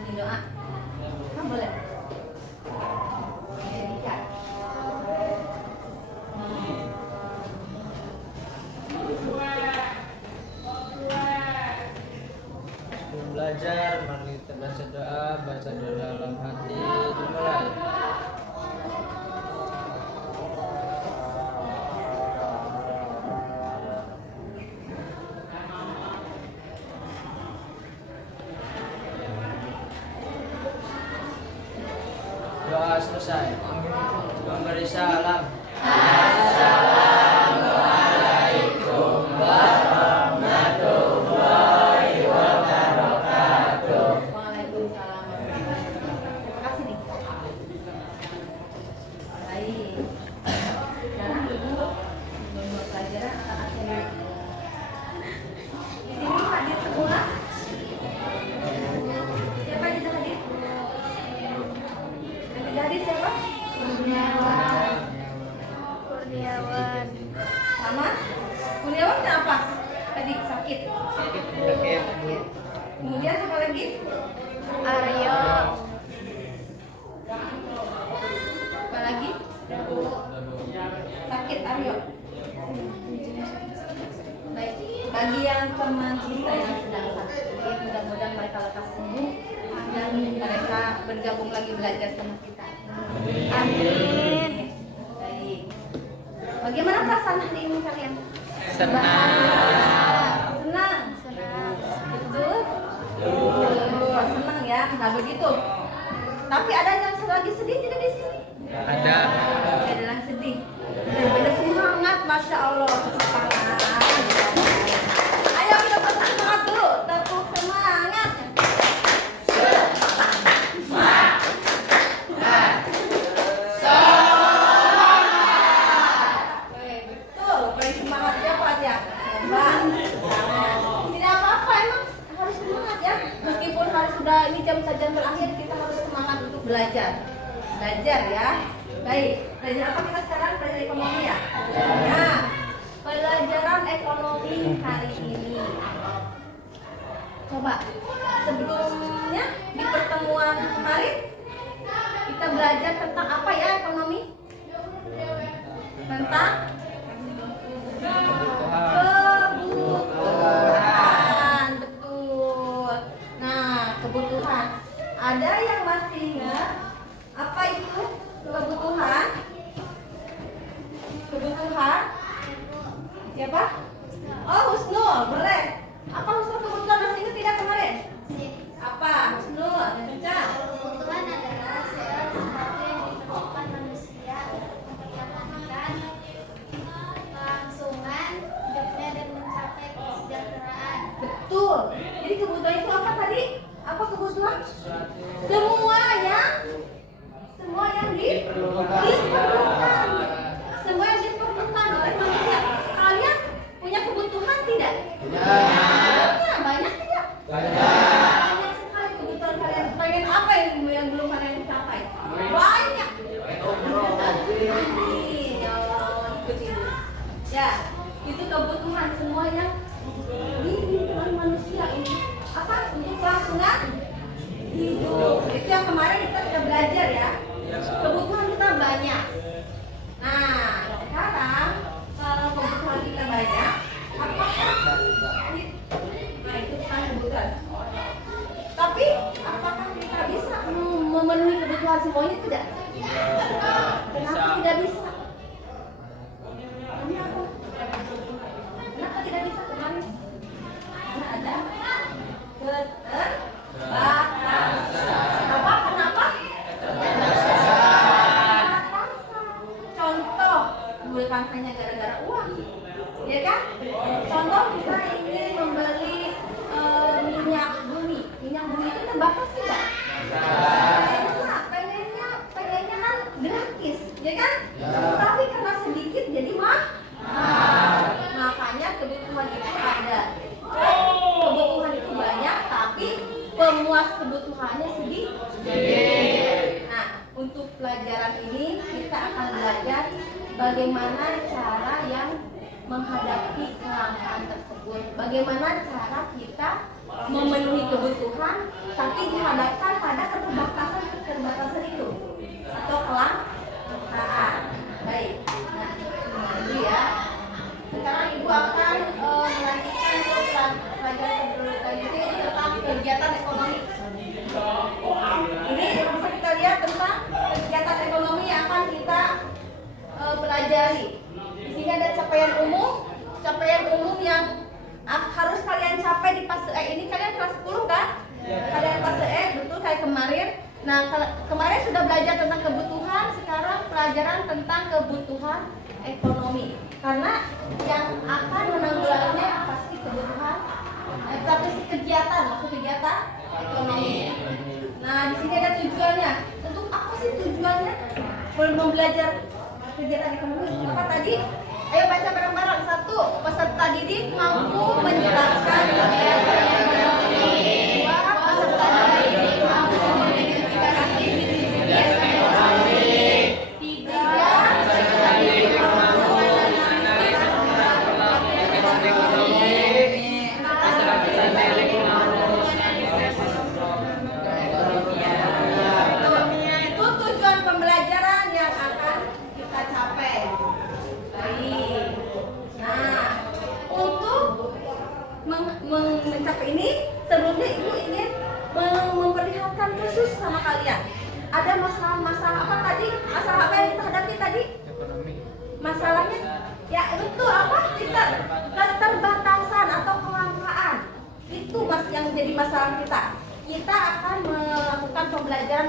Memimpin doa. Kamu boleh. Belajar, mari kita baca doa, baca doa dalam hati, dimulai. Doa selesai. Memberi salam. Assalamualaikum warahmatullahi wabarakatuh. Waalaikumsalam. Terima kasih nih. Baik. Sekarang ibu membuat pelajaran akan akhirnya. Di sini hadir semua. Siapa yang tidak hadir? Yang tidak hadir siapa? Kurniawan. Sama? Kurniawan kenapa? Tadi sakit. Sakit. Kemudian siapa lagi? Aryo. Apa lagi? Sakit Aryo. Baik, bagi yang teman kita yang sedang sakit, mudah-mudahan mereka lekas sembuh dan mereka bergabung lagi belajar sama kita. Amin. Baik. Bagaimana perasaan hari ini kalian? Senang. Senang. Betul? Senang ya. Nah begitu. Tapi ada yang lagi sedih tidak di sini? Ada. Ada yang sedih. Benar-benar semangat, masya Allah. Semangat. Ayo kita tepuk semangat dulu. Tepuk semangat. Betul. Paling semangat siapa aja? Hebat. Tidak apa-apa, emang harus semangat ya. Meskipun harus sudah ini jam terakhir, kita harus semangat untuk belajar. Belajar ya. Baik. Belajar apa kita sekarang? Belajar ekonomi ya. Nah, pelajaran ekonomi hari ini. Coba sebelumnya di pertemuan kemarin kita belajar tentang apa ya ekonomi? Tentang kebutuhan, betul. Nah, kebutuhan. Ada yang masih ingat apa itu kebutuhan? Kebutuhan? Siapa? Oh, Husnul, boleh. Apa Husnul kebutuhan masih ingat tidak kemarin? Apa? Husnul, Caca. Kebutuhan adalah segala sesuatu yang diperlukan manusia untuk mempertahankan kelangsungan hidupnya dan mencapai kesejahteraan. Betul. Jadi kebutuhan itu apa tadi? Apa kebutuhan? Semua yang diperlukan. Semua yang diperlukan oleh manusia. Kalian punya kebutuhan tidak? Banyak tidak? Banyak sekali kebutuhan kalian. Pengen apa yang belum kalian capai? Banyak. Ya Allah, ikut ibu. Ya, itu kebutuhan semua yang dibutuhkan manusia ini. Apa? Untuk kelangsungan hidup. Itu yang kemarin kita sudah belajar ya. Kebutuhan kita banyak. Nah, sekarang kalau kebutuhan kita banyak, apakah nah itu kan kebutuhan. Tapi apakah kita bisa memenuhi kebutuhan semuanya tidak? Kenapa tidak bisa? Kenapa? Kenapa tidak bisa kemarin? Karena ada keterbatasan. Apa? Kenapa? Keterbatasan. Contoh, bukan hanya gara-gara uang, ya kan? Contoh kita ingin membeli minyak bumi. Minyak bumi itu terbatas tidak? Pengennya kan gratis, ya kan? Tapi karena sedikit jadi mahal. Makanya kebutuhan itu ada. Kebutuhan itu banyak, tapi pemuas kebutuhannya sedikit. Nah, untuk pelajaran ini kita akan belajar bagaimana cara yang menghadapi kelangkaan tersebut. Bagaimana cara kita memenuhi kebutuhan tapi dihadapkan pada keterbatasan itu atau kelangkaan. Baik. Nah, ini ya. Sekarang ibu akan melanjutkan ke pelajaran selanjutnya tentang kegiatan ekonomi. Ini bisa kita lihat tentang kegiatan ekonomi yang akan kita pelajari. Di sini ada capaian umum yang harus kalian capai di fase E. Ini kalian kelas 10 kan? Kalian fase E, betul kayak kemarin. Nah, kemarin sudah belajar tentang kebutuhan, sekarang pelajaran tentang kebutuhan ekonomi. Karena yang akan menanggulanginya pasti kebutuhan, tapi kegiatan, maksud kegiatan ekonomi. Nah, di sini ada tujuannya. Untuk apa sih tujuannya? Kalau belajar kegiatan ekonomi, apa tadi? Ayo baca bareng-bareng. 1. Peserta didik mampu menjelaskan kegiatan ekonomi. 2. Peserta didik mampu mengidentifikasi jenis-jenis ekonomi. 3. Peserta didik mampu menganalisis kegiatan ekonomi. 4. Itu tujuan pembelajaran yang akan kita capai. Baik. Nah, untuk mencapai ini, sebelumnya ibu ingin memperlihatkan khusus sama kalian. Ada masalah apa tadi? Masalah apa yang kita hadapi tadi? Ekonomi. Masalahnya, ya betul apa? Keterbatasan atau kelangkaan. Itu yang jadi masalah kita. Kita akan melakukan pembelajaran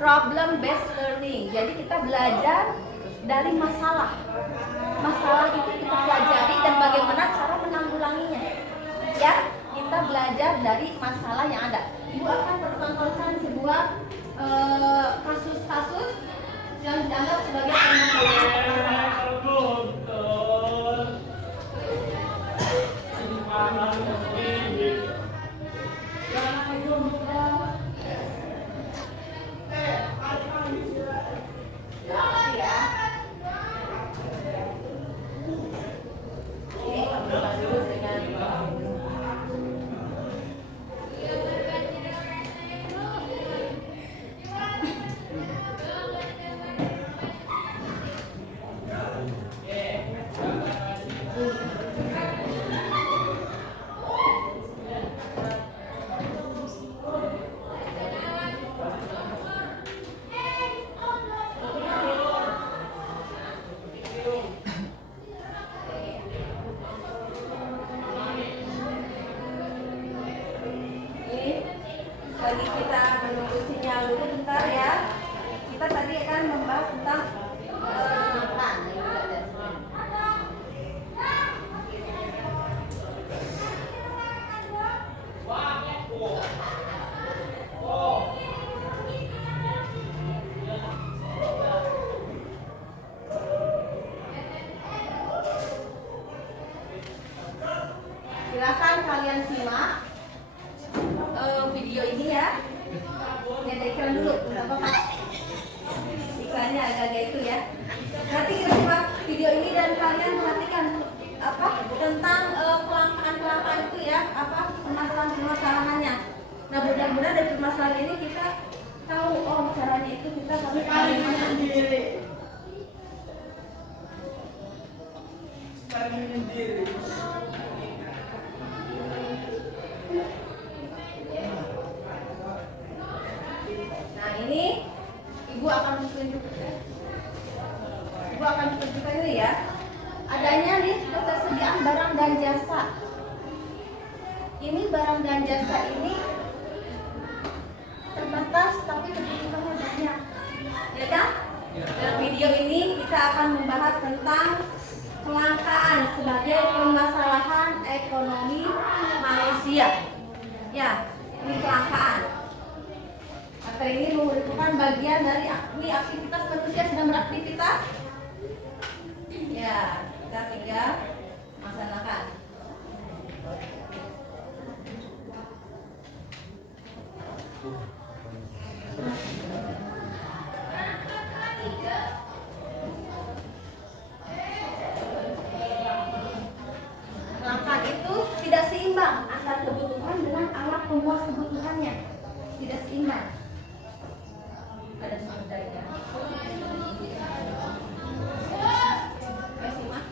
problem based learning. Jadi kita belajar dari masalah. Masalah itu kita pelajari dan bagaimana cara menanggulanginya. Ya, kita belajar dari masalah yang ada. Ibu akan pertontonkan sebuah kasus-kasus yang dianggap sebagai permasalahan. Lagi kita menunggu sinyal dulu bentar ya. Kita tadi akan membahas tentang makan. Silakan kalian simak video ini ya. Ini ada iklan dulu, nggak apa-apa. Iklannya agak-agak itu ya. Nanti kita simak video ini dan kalian perhatikan apa tentang kelangkaan itu ya, apa permasalahannya. Nah, mudah-mudahan dari permasalahan ini kita tahu caranya itu kita harus sendiri. Nah, ini ibu akan tunjukkan ini ya. Adanya nih ketersediaan barang dan jasa. Ini barang dan jasa ini terbatas tapi kebutuhannya banyak. Ya kan? Dalam video ini kita akan membahas tentang kelangkaan sebagai permasalahan ekonomi manusia. Ya, ini kelangkaan. Materi ini merupakan bagian dari aktivitas manusia sedang beraktivitas. Ya, kita tinggal melaksanakan. Kelangkaan itu tidak seimbang antara kebutuhan dengan alat pemuas kebutuhannya. tidak seimbang. Ada sebenarnya. Kasih mah.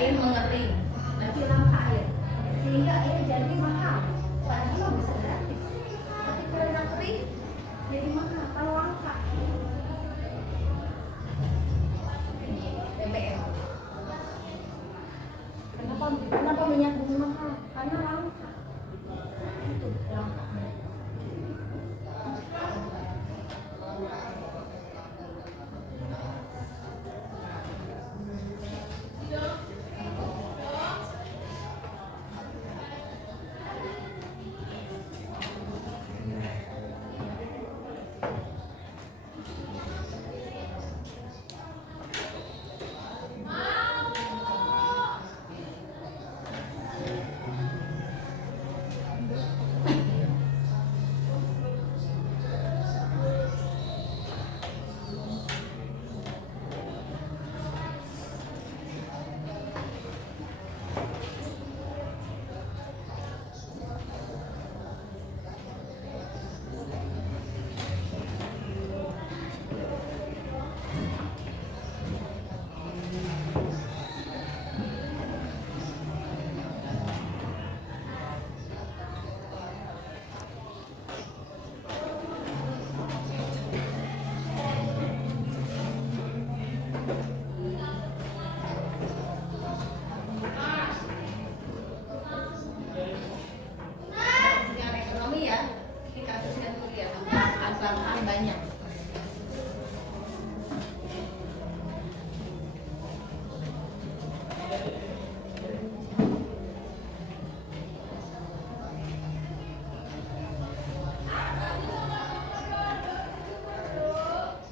Air mengering, nanti langka air, sehingga air jadi mahal. Padahal bisa gratis, tapi kalau udah kering jadi mahal. Kalau langka, BBM. Kenapa minyak bumi mahal? Karena langka. Itu langka. Secara ekonomi ya, ini kasusnya dulu ya, bahan banyak.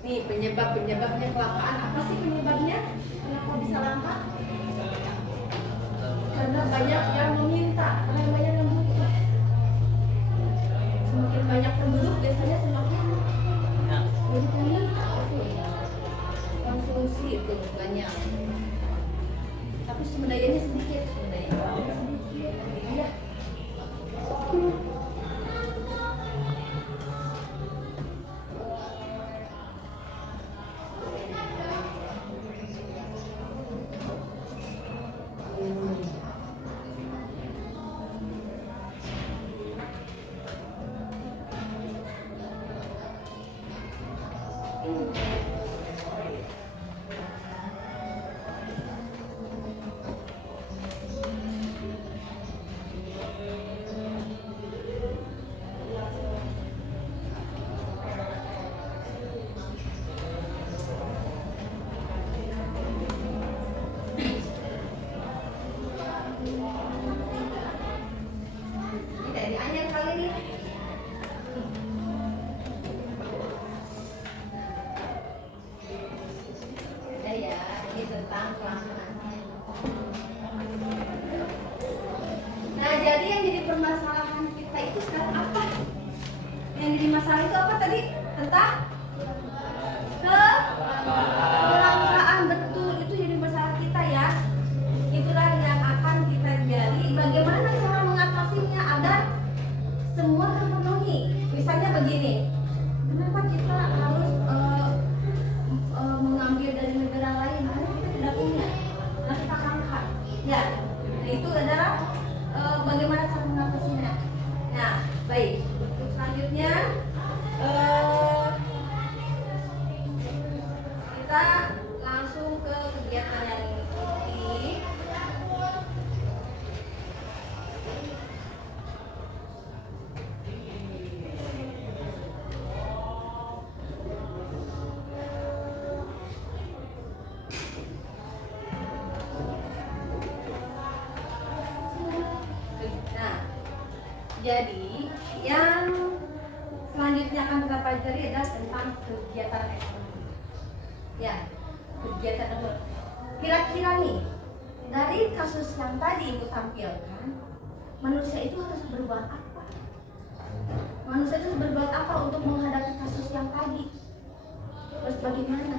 Nih penyebabnya kelangkaan, apa sih penyebabnya? Kenapa bisa langka? Karena banyak yang meminta, karena banyak yang butuh. Semakin banyak penduduk biasanya semakin jadi peminta. Konsumsi itu banyak, tapi sumber dayanya sedikit. Sumber dayanya sedikit, iya. Ini dari Anyar kali ini. Ada ya, ini tentang kelangkaan. Nah, jadi yang jadi permasalahan kita itu sekarang apa? Yang jadi masalah itu apa tadi? Tentang kelangkaan, betul, itu jadi masalah kita ya. Itulah yang akan kita gali. Bagaimana cara mengatasinya agar semua terpenuhi? Misalnya begini, kenapa kita harus mengambil dari negara lain? Karena kita tidak punya, karena kita angkat. Ya, nah itu adalah bagaimana cara mengatasinya. Nah, baik. Untuk selanjutnya kita langsung ke kegiatan yang ini. Nah, jadi yang kegiatan ekonomi. Ya, kegiatan ekonomi. Kira-kira nih, dari kasus yang tadi Ibu tampilkan, manusia itu harus berbuat apa? Manusia itu harus berbuat apa untuk menghadapi kasus yang tadi? Terus bagaimana?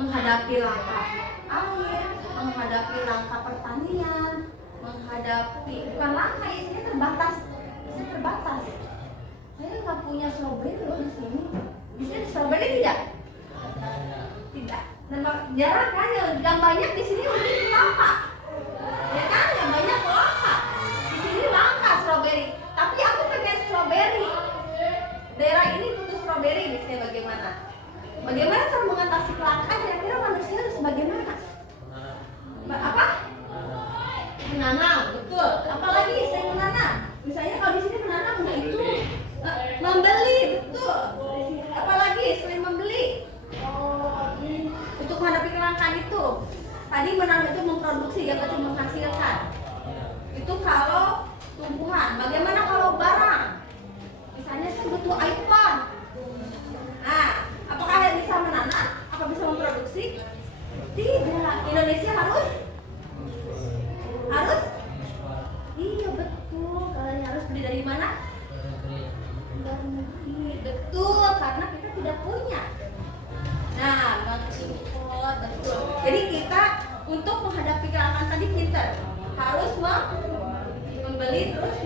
Menghadapi langkah air, menghadapi langkah pertanian, menghadapi bukan langkah, isinya terbatas. Bisa terbatas. Saya nggak punya strawberry loh di sini. Di sini strawberry tidak? Tidak. Dan jarang kan yang banyak di sini mungkin kelapa. Ya kan, yang banyak kelapa. Di sini langka strawberry. Tapi aku pengen strawberry. Daerah ini butuh strawberry, misalnya bagaimana? Bagaimana cara mengatasi kelangkaan? Kira-kira manusia harus bagaimana? Apa? Menanam, betul. Apalagi saya menanam. Misalnya kalau di sini menanam, nah itu membeli, betul. Apalagi selain membeli, untuk menghadapi kelangkaan itu, tadi menanam itu memproduksi, ya berarti menghasilkan. Itu kalau tumbuhan. Bagaimana kalau barang? Misalnya saya butuh iPhone. Nah, apakah bisa menanam? Apa bisa memproduksi? Tidak. Indonesia harus? Iya betul. Kalian harus beli dari mana? Dari negeri. Betul, karena kita tidak punya. Nah, mengimpor, betul. Jadi kita untuk menghadapi kelangkaan tadi pintar. Harus membeli terus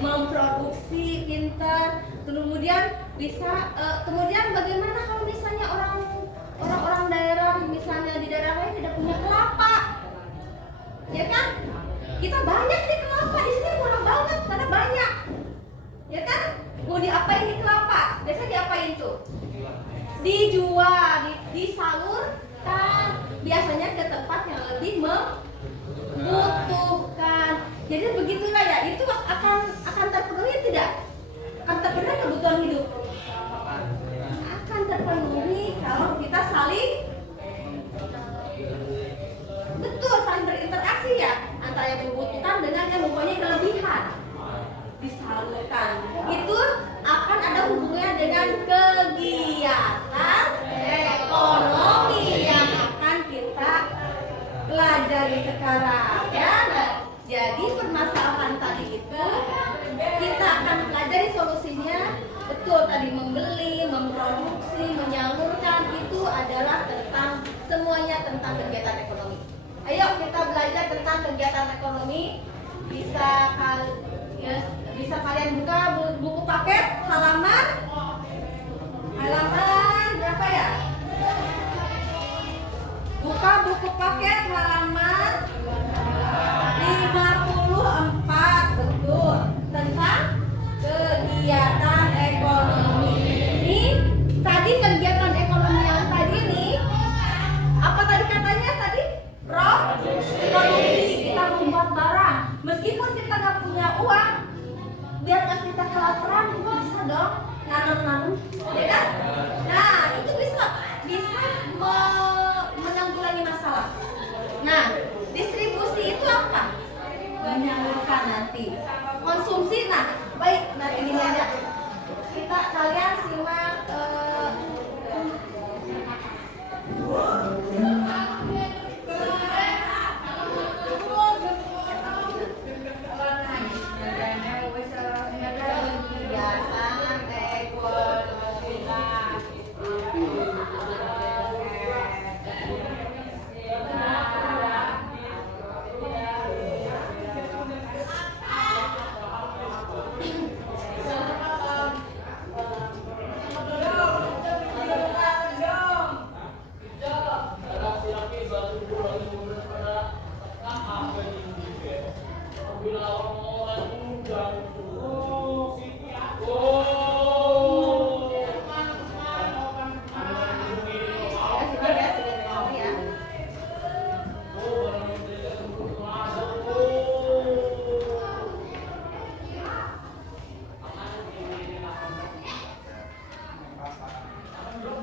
memproduksi pintar. Kemudian bisa kemudian bagaimana kalau misalnya orang-orang daerah, misalnya di daerah lain tidak punya kelapa, ya kan? Kita banyak di kelapa, di sini kurang banget karena banyak, ya kan? Mau diapain di kelapa? Biasanya diapain tuh? Dijual, disalurkan, biasanya ke tempat yang lebih membutuhkan. Jadi begitulah ya, itu akan terpenuhi tidak? Akan terpenuhi kebutuhan hidup. Akan terpenuhi kalau kita saling betul saling berinteraksi ya, antara yang membutuhkan dengan yang mempunyai kelebihan. Disalurkan. Itu akan ada hubungannya dengan kegiatan ekonomi yang akan kita pelajari sekarang ya. Nah, jadi permasalahan tadi itu kita akan pelajari solusinya. Betul, tadi membeli, memproduksi, menyalurkan itu adalah tentang semuanya tentang kegiatan ekonomi. Ayo kita belajar tentang kegiatan ekonomi. Bisa kalian buka buku paket halaman berapa ya? Buka buku paket halaman 54, betul, tentang kegiatan ekonomi. Ini tadi kegiatan ekonomi yang tadi nih, apa tadi katanya tadi? Produksi, kita membuat barang. Meskipun kita nggak punya uang, biar nggak kita kelaparan juga bisa dong nanam, ya kan? Nah itu bisa menanggulangi masalah. Nah distribusi itu apa? Menyalurkan nanti. Konsumsi, nah baik, nah ini aja. Kalian simak.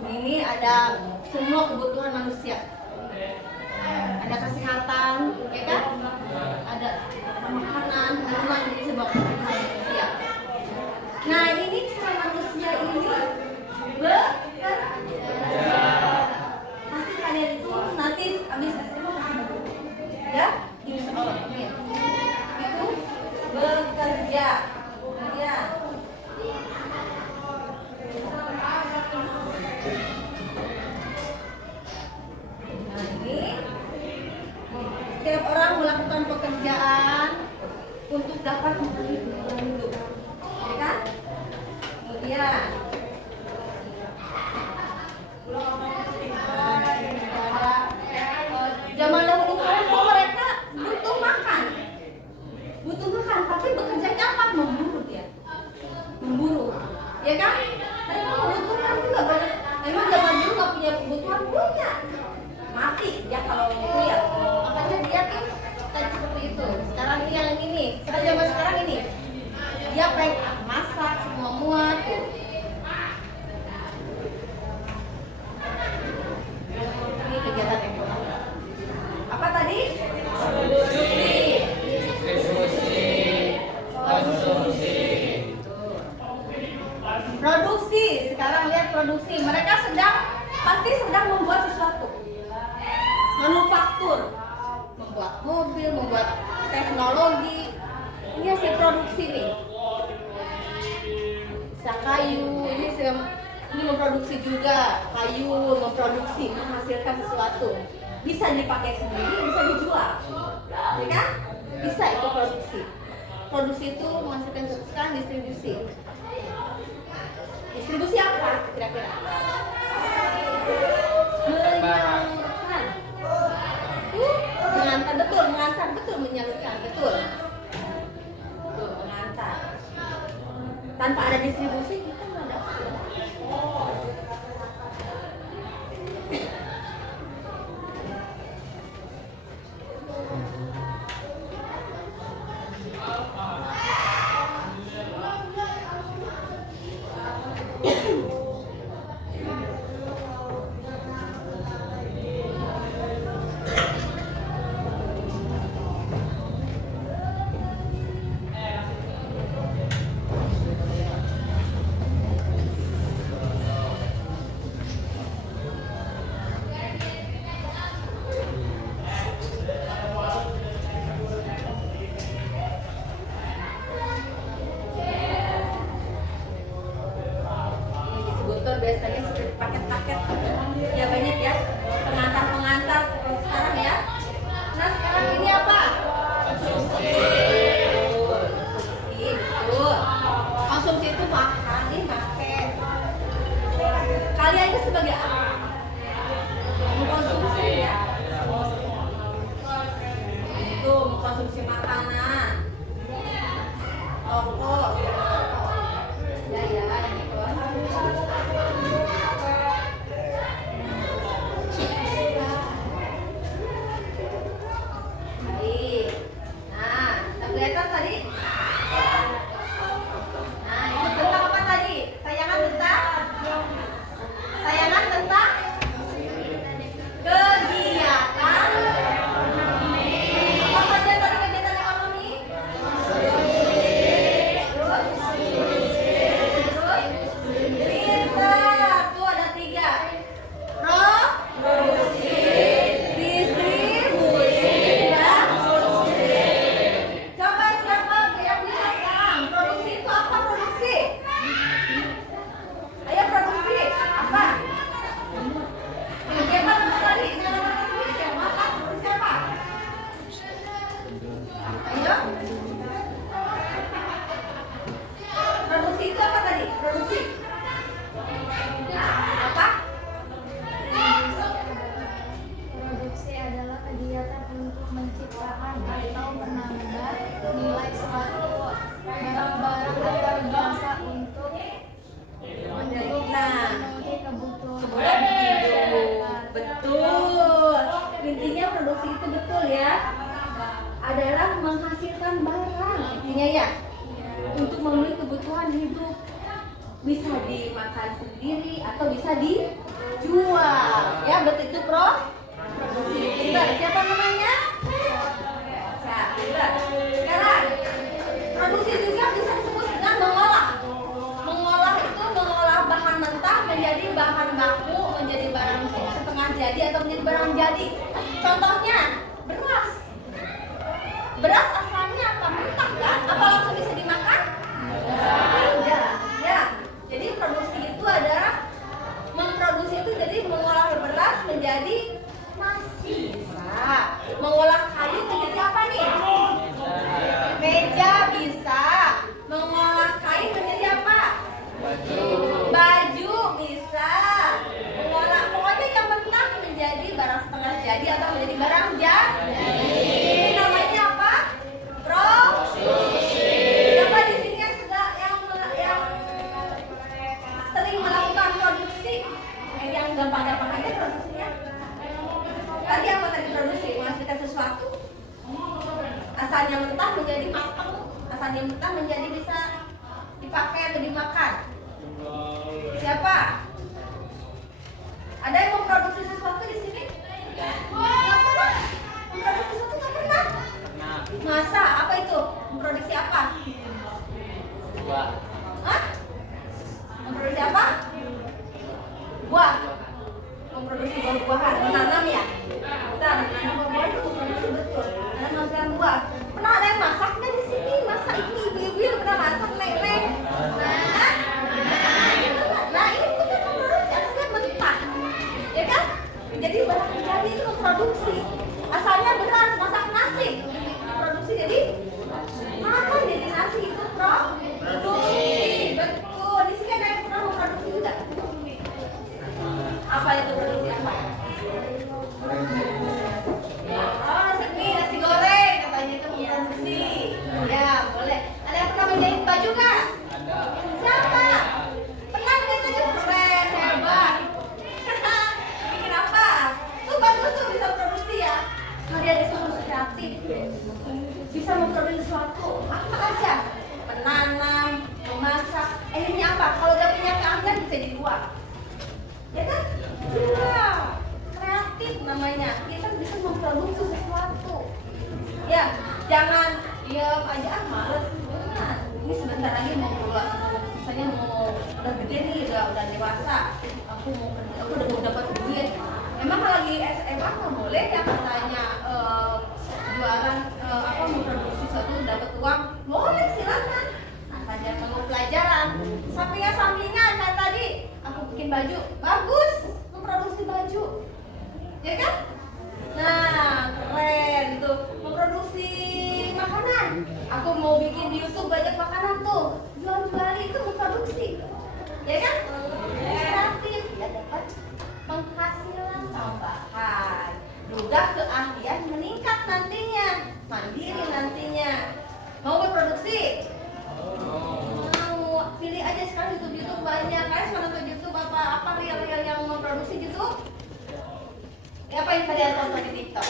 Ini ada semua kebutuhan manusia. Ada kesehatan, ya kan? Ada makanan, minuman, ini sebuah kebutuhan manusia. Nah ini cara manusia manusia ini bekerja. Pasti kalian itu nanti habis SMA ya di sekolah itu bekerja. Kemudian nah ini setiap orang melakukan pekerjaan untuk dapat menghidupkan hidup, ya kan? Kemudian zaman dahulu kan mereka butuh makan, tapi bekerjanya apa? Memburu dia, memburu, ya kan? Mereka membutuhkan juga banyak. Memang zaman dulu nggak punya kebutuhan, punya mati ya kalau itu ya. Makanya dia tuh tadi seperti itu. Sekarang ini yang ini, zaman sekarang ini dia pengen masak semua muat tuh. Ini kegiatan ekonomi. Apa tadi? Produksi. Sekarang lihat produksi. Mereka pasti sedang membuat sesuatu. Manufaktur, membuat mobil, membuat teknologi. Ini hasil produksi nih. Bisa kayu, ini memproduksi juga kayu, memproduksi, menghasilkan sesuatu. Bisa dipakai sendiri, bisa dijual, ya kan? Bisa itu produksi. Produksi itu menghasilkan sesuatu. Sekarang distribusi. Distribusi apa kira-kira? Menyalurkan. Mengantar betul, menyalurkan betul. Betul, mengantar. Tanpa ada distribusi kita nggak dapat. Biasanya seperti paket-paket ya, banyak ya pengantar sekarang ya. Nah sekarang ini apa? Konsumsi. Betul. Konsumsi itu makan, ini pakai. Kalian itu sebagai apa? Mengkonsumsi ya. Itu mengkonsumsi makanan, rokok, ya ini kelihatan tadi? Nah, itu tentang apa tadi? Tayangan tentang kegiatan. Apa saja tadi kegiatan ekonomi? Pintar. Tuh ada 3. Produksi, distribusi, dan coba siapa yang bisa sekarang? Produksi itu apa produksi? Ayo produksi apa? Kegiatan apa tadi? Apa produksi apa? Ayo. Produksi itu apa tadi? Produksi apa? Produksi adalah kegiatan untuk menciptakan atau menambah nilai suatu barang-barang atau jasa untuk memenuhi kebutuhan hidup. Betul. Intinya produksi itu betul ya. Adalah menghasilkan barang intinya ya. Untuk memenuhi kebutuhan hidup. Bisa dimakan sendiri atau bisa dijual. Ya, betul itu produksi. Siapa namanya? Sekarang produksi juga bisa disebut dengan mengolah. Mengolah itu mengolah Contohnya beras. Beras asalnya apa? Mentah kan? Apa langsung bisa dimakan? Tidak. Ya. Jadi produksi itu adalah memproduksi itu jadi mengolah beras menjadi nasi bisa. Mengolah kayu menjadi apa nih? Meja bisa. Mengolah kain menjadi apa? Baju bisa. Mengolah pokoknya yang mentah menjadi barang setengah jadi atau menjadi barang jadi. Ini namanya apa? Produksi. Siapa di sini yang sudah yang sering melakukan produksi? Yang gampang-gampang aja produksinya. Tadi apa tadi produksi? Menghasilkan sesuatu. Asalnya mentah menjadi matang. Asalnya mentah menjadi bisa dipakai atau dimakan. Siapa? Ada yang memproduksi sesuatu di sini? Nggak pernah. Memproduksi sesuatu nggak pernah. Masa? Apa itu? Memproduksi apa? Buah. Hah? Memproduksi apa? Buah. Memproduksi buah-buahan. Menanam ya? Kita menanam buah itu memproduksi betul. Menanam buah. Pernah ada yang masak nggak di sini? Masak ini ibu-ibu yang pernah masak nenek? Nah itu kan memproduksi asalnya mentah, ya kan? Jadi barang jadi itu memproduksi. Asalnya beras masak nasi, diproduksi jadi makan jadi nasi itu produksi. Betul. Di sini ada yang pernah memproduksi juga. Apa itu produksi apa? Oh, nasi goreng katanya itu memproduksi. Ya, boleh. Ada yang pernah menjahit baju nggak? Siapa? Pernah menjahit baju? Keren, hebat. Bikin apa? Tuh bagus tuh bisa produksi ya. Kalian itu harus kreatif. Bisa memproduksi sesuatu. Apa aja? Menanam, memasak. Ini apa? Kalau udah punya keahlian bisa jadi uang. Ya kan? Iya. Kreatif namanya. Kita bisa memproduksi sesuatu. Ya, jangan diam aja males. Jangan. Ini sebentar lagi mau keluar. Misalnya mau udah gede nih, udah dewasa. Aku udah dapat duit. Emang lagi SMA nggak boleh ya katanya jualan apa memproduksi sesuatu dapat uang? Boleh silakan. Asal jangan mengganggu pelajaran. Sampingan kan tadi aku bikin baju bagus, memproduksi baju, ya kan? Nah keren tuh memproduksi makanan. Aku mau bikin di YouTube banyak makanan tuh jual itu memproduksi, ya kan? Kreatif ya dapat penghasilan tambahan. Juga keahlian meningkat nantinya, mandiri nantinya. Mau berproduksi? Mau. Pilih aja sekarang YouTube banyak. Kalian suka nonton YouTube apa real yang memproduksi YouTube? Ya, apa yang kalian tonton di TikTok?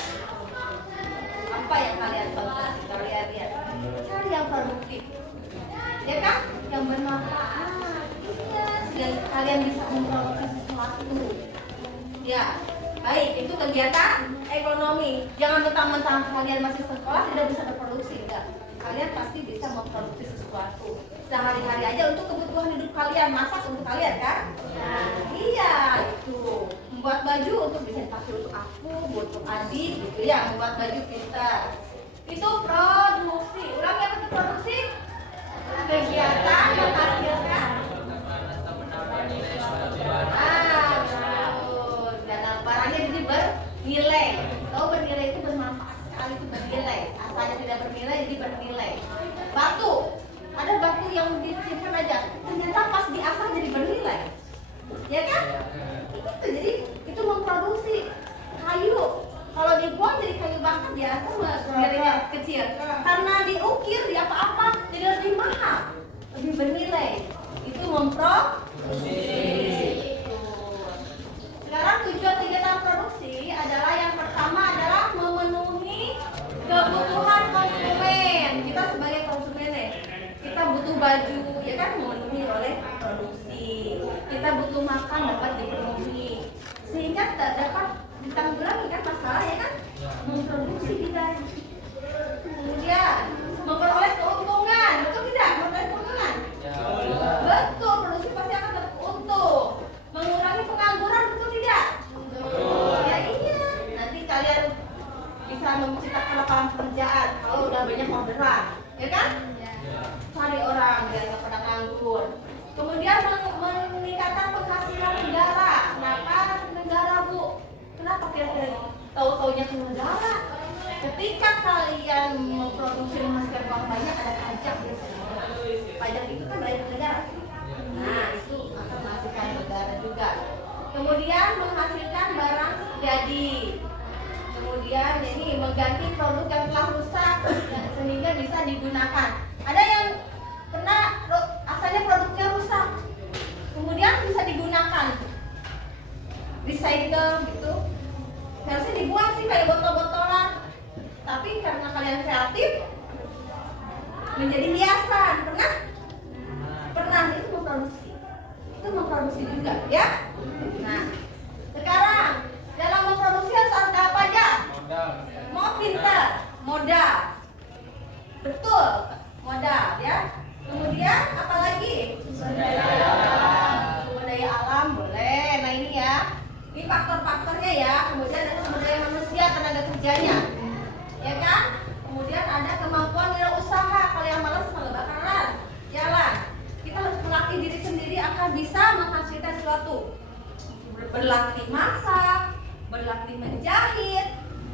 Apa yang kalian tonton? Kalian lihat. Cari yang produktif, ya kan? Yang bermanfaat. Iya, sehingga kalian bisa memproduksi sesuatu. Ya, baik. Itu kegiatan ekonomi. Jangan mentang-mentang kalian masih sekolah tidak bisa berproduksi, enggak. Kalian pasti bisa memproduksi sesuatu. Sehari-hari aja untuk kebutuhan hidup kalian, masak untuk kalian kan? Iya, itu. Membuat baju untuk bisa dipakai untuk aku, untuk adik, gitu ya. Membuat baju kita. Itu produksi. Ulangi apa itu produksi? Kegiatan menghasilkan. Dalam barangnya jadi bernilai. Tahu bernilai itu bermanfaat sekali, itu bernilai. Asalnya tidak bernilai jadi bernilai. Batu. Ada batu yang disimpan aja, ternyata pas diasah jadi bernilai, ya kan? Itu jadi itu memproduksi kayu. Kalau dibuang jadi kayu bakar biasa nilainya kecil. Karena diukir di apa-apa jadi lebih mahal, lebih bernilai. Itu memproduksi. Sekarang tujuan kegiatan produksi adalah yang pertama adalah memenuhi kebutuhan konsumen. Kita sebagai konsumen kita butuh baju, ya kan, memenuhi oleh produksi. Kita butuh makan dapat dipenuhi. Sehingga tak dapat ditanggulangi kan masalah, ya kan? Memproduksi kita. Kemudian memperoleh keuntungan, betul tidak? Memperoleh keuntungan. Betul, produksi pasti akan dapat untung. Mengurangi pengangguran, betul tidak? Ya iya. Nanti kalian apa kira-kira? Tahu-taunya ke negara. Ketika kalian memproduksi menghasilkan uang banyak ada pajak biasanya. Pajak itu kan bayar ke negara. Nah itu akan menghasilkan negara juga. Kemudian menghasilkan barang jadi. Kemudian ini mengganti produk yang telah rusak sehingga bisa digunakan. Ada yang kena asalnya produknya rusak, kemudian bisa digunakan, recycle gitu. Harusnya dibuang sih kayak botol-botolan, tapi karena kalian kreatif menjadi hiasan. Pernah itu memproduksi juga ya. Nah sekarang dalam memproduksi harus ada apa aja? Mau pintar, modal, betul, modal ya. Kemudian apa lagi? Sumber daya alam boleh. Nah ini ya, ini faktor-faktornya ya. Kemudian ada sumber daya manusia, tenaga kerjanya, ya kan? Kemudian ada kemampuan wirausaha. Kalau yang malas nggak bakalan jalan. Kita harus melatih diri sendiri akan bisa menghasilkan sesuatu. Berlatih masak, berlatih menjahit,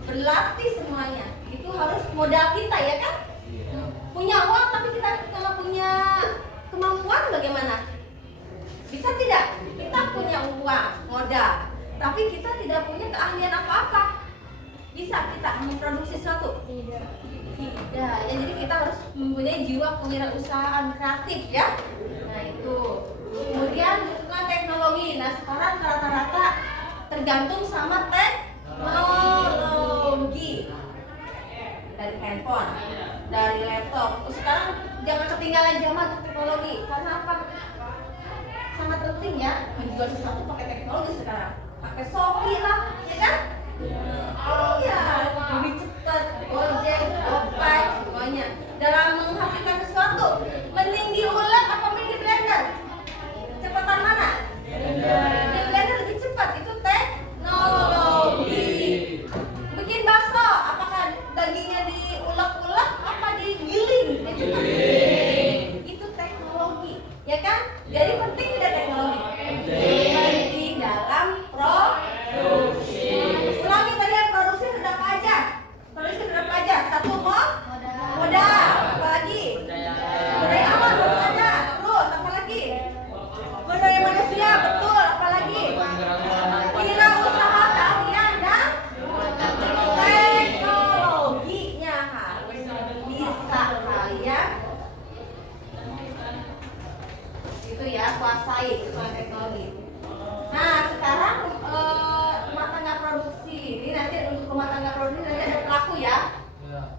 berlatih semuanya. Itu harus modal kita ya kan? Punya uang tapi kita kalau punya kemampuan bagaimana? Bisa tidak? Kita punya uang, modal, tapi kita tidak punya keahlian apa-apa. Bisa kita memproduksi sesuatu? Tidak. Ya, jadi kita harus mempunyai jiwa kewirausahaan kreatif ya. Nah itu. Kemudian dukungan teknologi. Nah sekarang rata-rata tergantung sama teknologi. Dari handphone, dari laptop. Sekarang jangan ketinggalan zaman teknologi. Karena apa? Sangat penting ya menjual sesuatu pakai teknologi sekarang. Pakai Shopee lah, ya kan? Iya, lebih cepat. Gojek, GoPay, semuanya. Dalam menghasilkan sesuatu, mending diulek apa mending di blender? Cepatan mana? Di blender lebih cepat. Itu teknologi. Bikin bakso, apakah dagingnya diulek-ulek apa digiling? Itu teknologi, ya kan? Jadi penting tidak teknologi? Penting dalam produksi. Ulangi tadi yang produksi berapa aja? Produksi berapa aja? Satu modal. Apa lagi? Budaya alam harus ada. Terus apa lagi? Budaya manusia betul. Apa lagi? Wirausaha keahlian dan teknologinya harus bisa kalian itu ya kuasai soal teknologi. Nah sekarang rumah tangga produksi ini nanti untuk rumah tangga produksi nanti ada pelaku ya.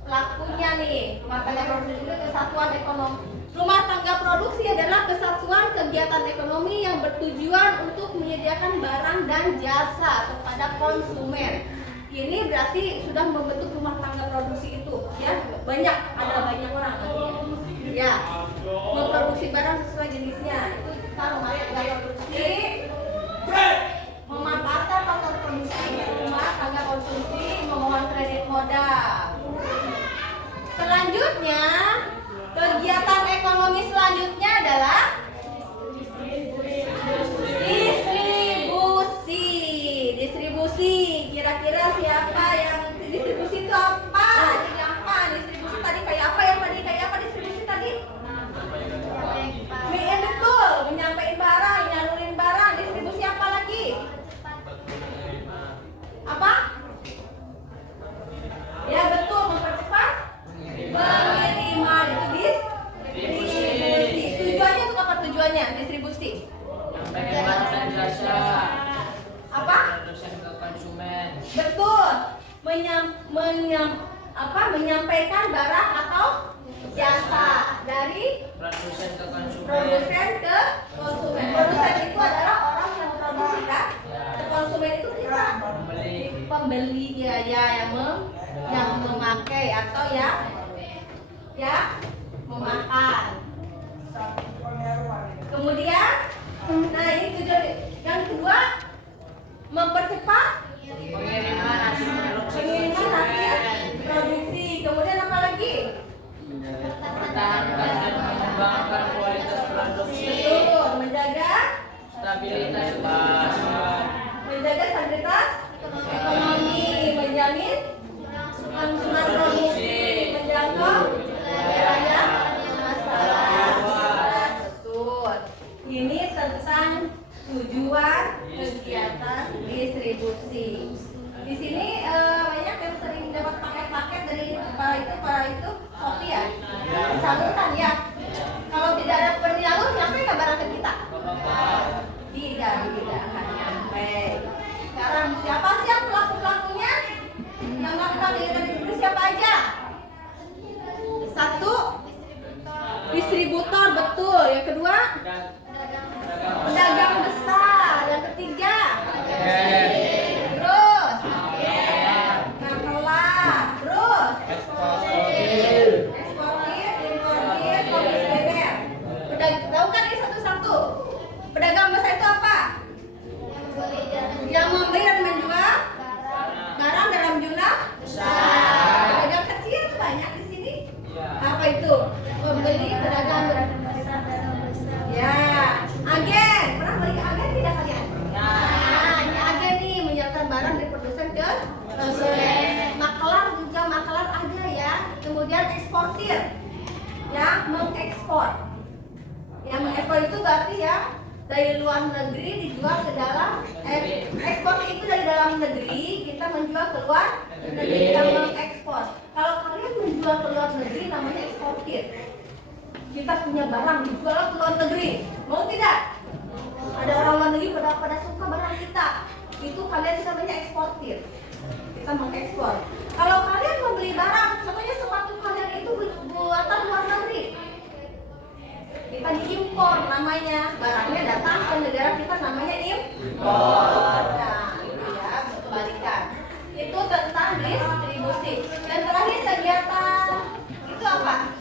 Pelakunya nih rumah tangga produksi itu kesatuan ekonomi. Rumah tangga produksi adalah kesatuan kegiatan ekonomi yang bertujuan untuk menyediakan barang dan jasa kepada konsumen. Ini berarti sudah membentuk rumah tangga produksi itu ya, ada banyak orang ya memproduksi barang sesuai jenisnya. Itu kita rumah tangga produksi memanfaatkan faktor produksi rumah tangga konsumsi, memohon kredit modal. Selanjutnya kegiatan ekonomi selanjutnya adalah distribusi. Kira-kira siapa yang distribusi itu apa? Jadi apa distribusi tadi kayak apa distribusi tadi? Betul, menyampaikan barang, nyalurin barang. Distribusi apa lagi? Apa? Ya betul, mempercepat pengiriman. Itu distribusi. Tujuannya untuk apa tujuannya? Distribusi. Apa? Betul, menyampaikan barang atau jasa dari produsen ke konsumen. Produsen itu adalah orang yang memproduksi kan? Konsumen itu kita pembeli ya yang memakai atau ya memakan. Kemudian, nah ini tujuan yang kedua mempercepat pengiriman hasil produksi. Kemudian apa lagi? Mempertahankan dan mengembangkan kualitas produksi. Betul, menjaga stabilitas pasar. stabilitas ekonomi. tentang tujuan kegiatan distribusi. Di sini banyak yang sering dapat paket-paket dari para itu kopi ya, salurkan ya. Kalau tidak ada penyalur, nyampe nggak barang ke kita? Tidak akan nyampe. Sekarang siapa sih yang pelaku-pelakunya? Yang melakukan kegiatan distribusi siapa aja? Satu, distributor, betul. Yang kedua, pedagang besar. Yang ketiga, terus makelar, terus eksportir, importir, komisioner. Tahu kan ini satu-satu. Pedagang besar itu apa? Yang membeli dan menjual barang dalam jumlah besar. Pedagang kecil itu banyak di sini. Apa itu? Pembeli, pedagang besar. Ya, agen. Pernah beli ke agen tidak kalian? Nah, ini agen nih menjualkan barang dari produsen ke konsumen. Makelar juga makelar ada ya. Kemudian eksportir yang mengekspor. Yang mengekspor itu berarti ya dari luar negeri dijual ke dalam. Ekspor itu dari dalam negeri kita menjual ke luar negeri, kita mengekspor. Kalau kalian menjual ke luar negeri namanya eksportir. Kita punya barang dijual ke luar negeri, mau tidak? Ada orang luar negeri pada suka barang kita, itu kalian namanya eksportir. Kita mengekspor. Kalau kalian membeli barang, contohnya sepatu kalian itu buatan luar negeri, kita diimpor namanya, barangnya datang ke negara kita namanya impor. Nah itu ya, kebalikan. Itu tentang distribusi. Dan terakhir kegiatan itu apa?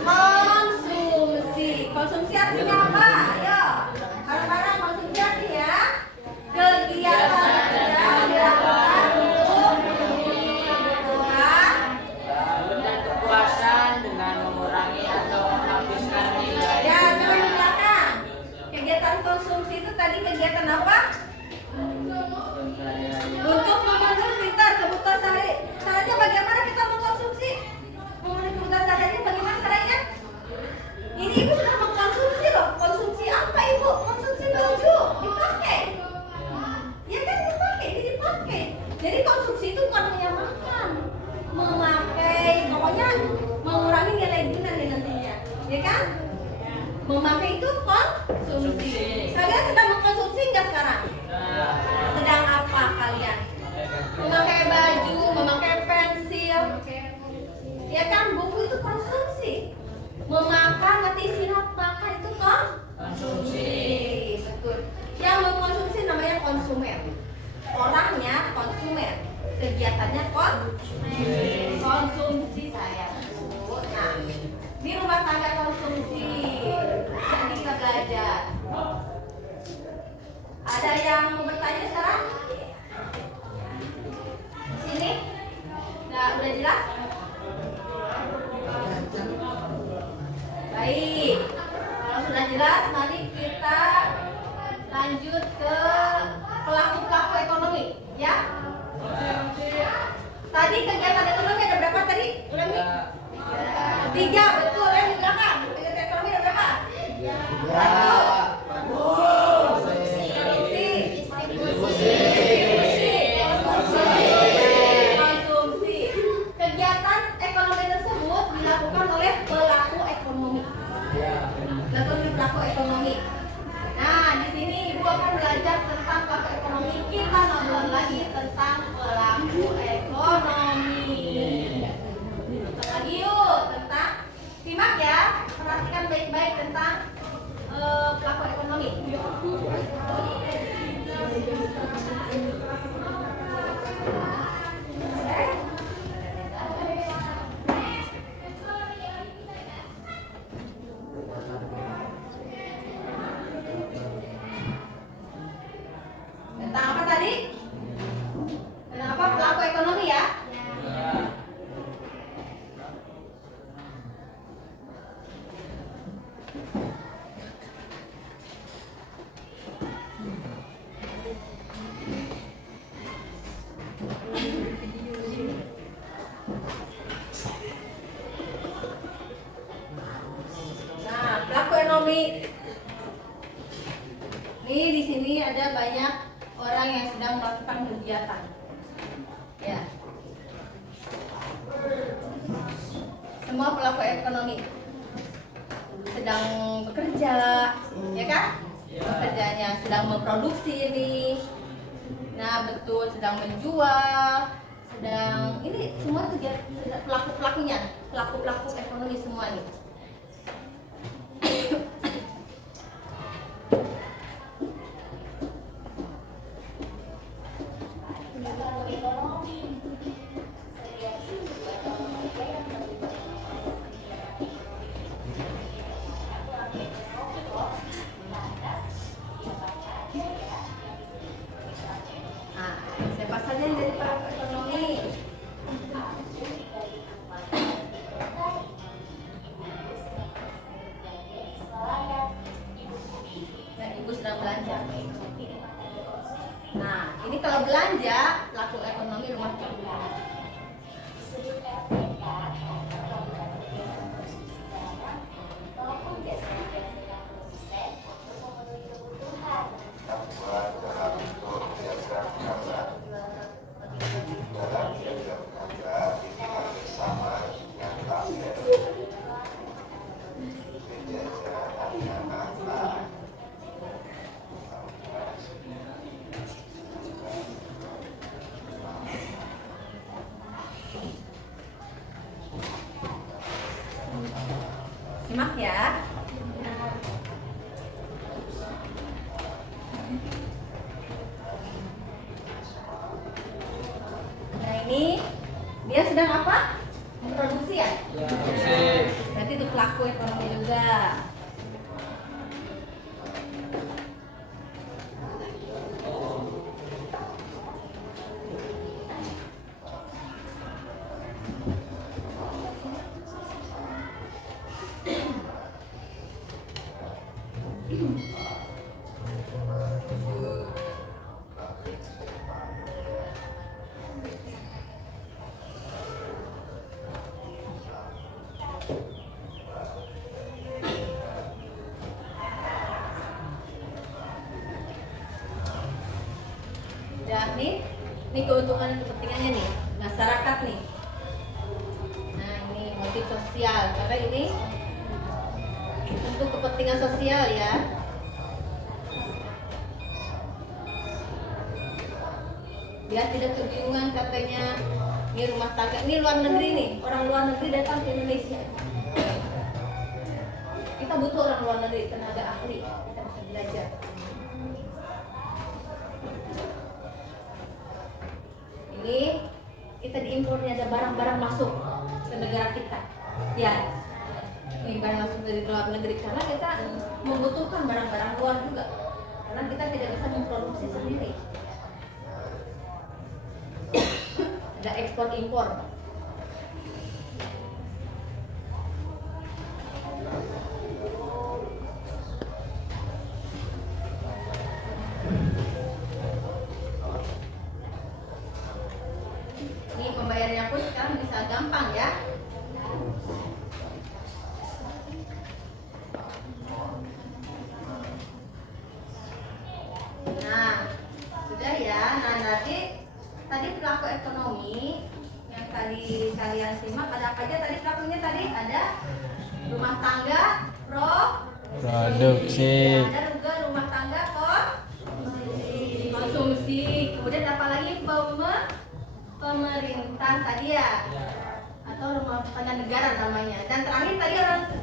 Konsumsi. Konsumsi artinya apa? Ayo, barang-barang konsumsi artinya kegiatan yang dilakukan untuk kebutuhan dan kepuasan dengan mengurangi atau menghabiskan nilai. ya, coba di belakang. Kegiatan konsumsi itu tadi kegiatan apa? Untuk memenuhi pintar kebutuhan sehari. Caranya bagaimana kita mengkonsumsi? Memenuhi kebutuhan sehari bagaimana caranya? Ini ibu sudah mengkonsumsi loh. Konsumsi apa ibu? Konsumsi baju dipakai. Ya kan dipakai, ini dipakai. Jadi konsumsi itu bukan hanya makan, memakai, pokoknya mengurangi nilai guna nih nantinya, ya kan? Memakai itu konsumsi. Kalian sedang mengkonsumsi nggak sekarang? Sedang apa kalian? Memakai baju, memakai pensil, ya kan? Buku itu konsumsi. Memakan, ngerti silat makan itu konsumsi. Betul. Yang mengkonsumsi namanya konsumen. Orangnya konsumen, kegiatannya konsumsi saya. Nah, di rumah tangga konsumsi yang kita belajar. Ada yang mau bertanya sekarang? Sini? Nah, udah jelas? Baik. Kalau sudah jelas, mari kita lanjut ke pelaku-pelaku ekonomi, ya. Tadi kegiatan ekonomi ada berapa tadi? Ulangi. 3, betul. Yang di belakang. Kegiatan ekonomi ada berapa? 1. Konsumsi. Kegiatan ekonomi tersebut dilakukan oleh pelaku ekonomi. Pelaku ekonomi. Nah, di sini ibu akan belajar tentang pelaku ekonomi. Kita ngobrol lagi tentang pelaku ekonomi. Lagi yuk tentang, simak ya, perhatikan baik-baik tentang pelaku ekonomi. Tentang apa tadi? Tentang apa? Pelaku ekonomi ya? Nah, pelaku ekonomi Nih di sini ada banyak orang yang sedang melakukan kegiatan. Ya. Semua pelaku ekonomi sedang bekerja, ya kan? Pekerjaannya sedang memproduksi ini. Nah, betul, sedang menjual, sedang ini semua pelaku-pelakunya, pelaku-pelaku ekonomi semua nih. Nah, siapa saja yang jadi pelaku ekonomi? Nah, ibu sedang belanja. Nah, ini kalau belanja pelaku ekonomi rumah tangga. Simak ya. Nah, ini dia sedang apa? Memproduksi ya? Berarti itu pelaku ekonomi juga. Ya, nih keuntungan dan kepentingannya nih, masyarakat nih. Nah, ini motif sosial, karena ini untuk kepentingan sosial ya. Biar tidak kebingungan katanya, ini rumah tangga, ini luar negeri nih, orang luar negeri datang ke Indonesia. Kita butuh orang luar negeri, tenaga ahli, kita bisa belajar. Ini kita diimpornya ada barang-barang masuk ke negara kita. Ya, ini barang masuk dari luar negeri karena kita membutuhkan barang-barang luar juga. Karena kita tidak bisa memproduksi sendiri. Ada ekspor impor. Ini pembayarannya pun sekarang bisa gampang ya. Nah, sudah ya. Nah, tadi pelaku ekonomi yang tadi kalian simak ada apa aja tadi pelakunya tadi ada rumah tangga Produksi. ada juga rumah tangga konsumsi. Kemudian apa lagi pemerintah tadi ya atau rumah tangga negara namanya. Dan terakhir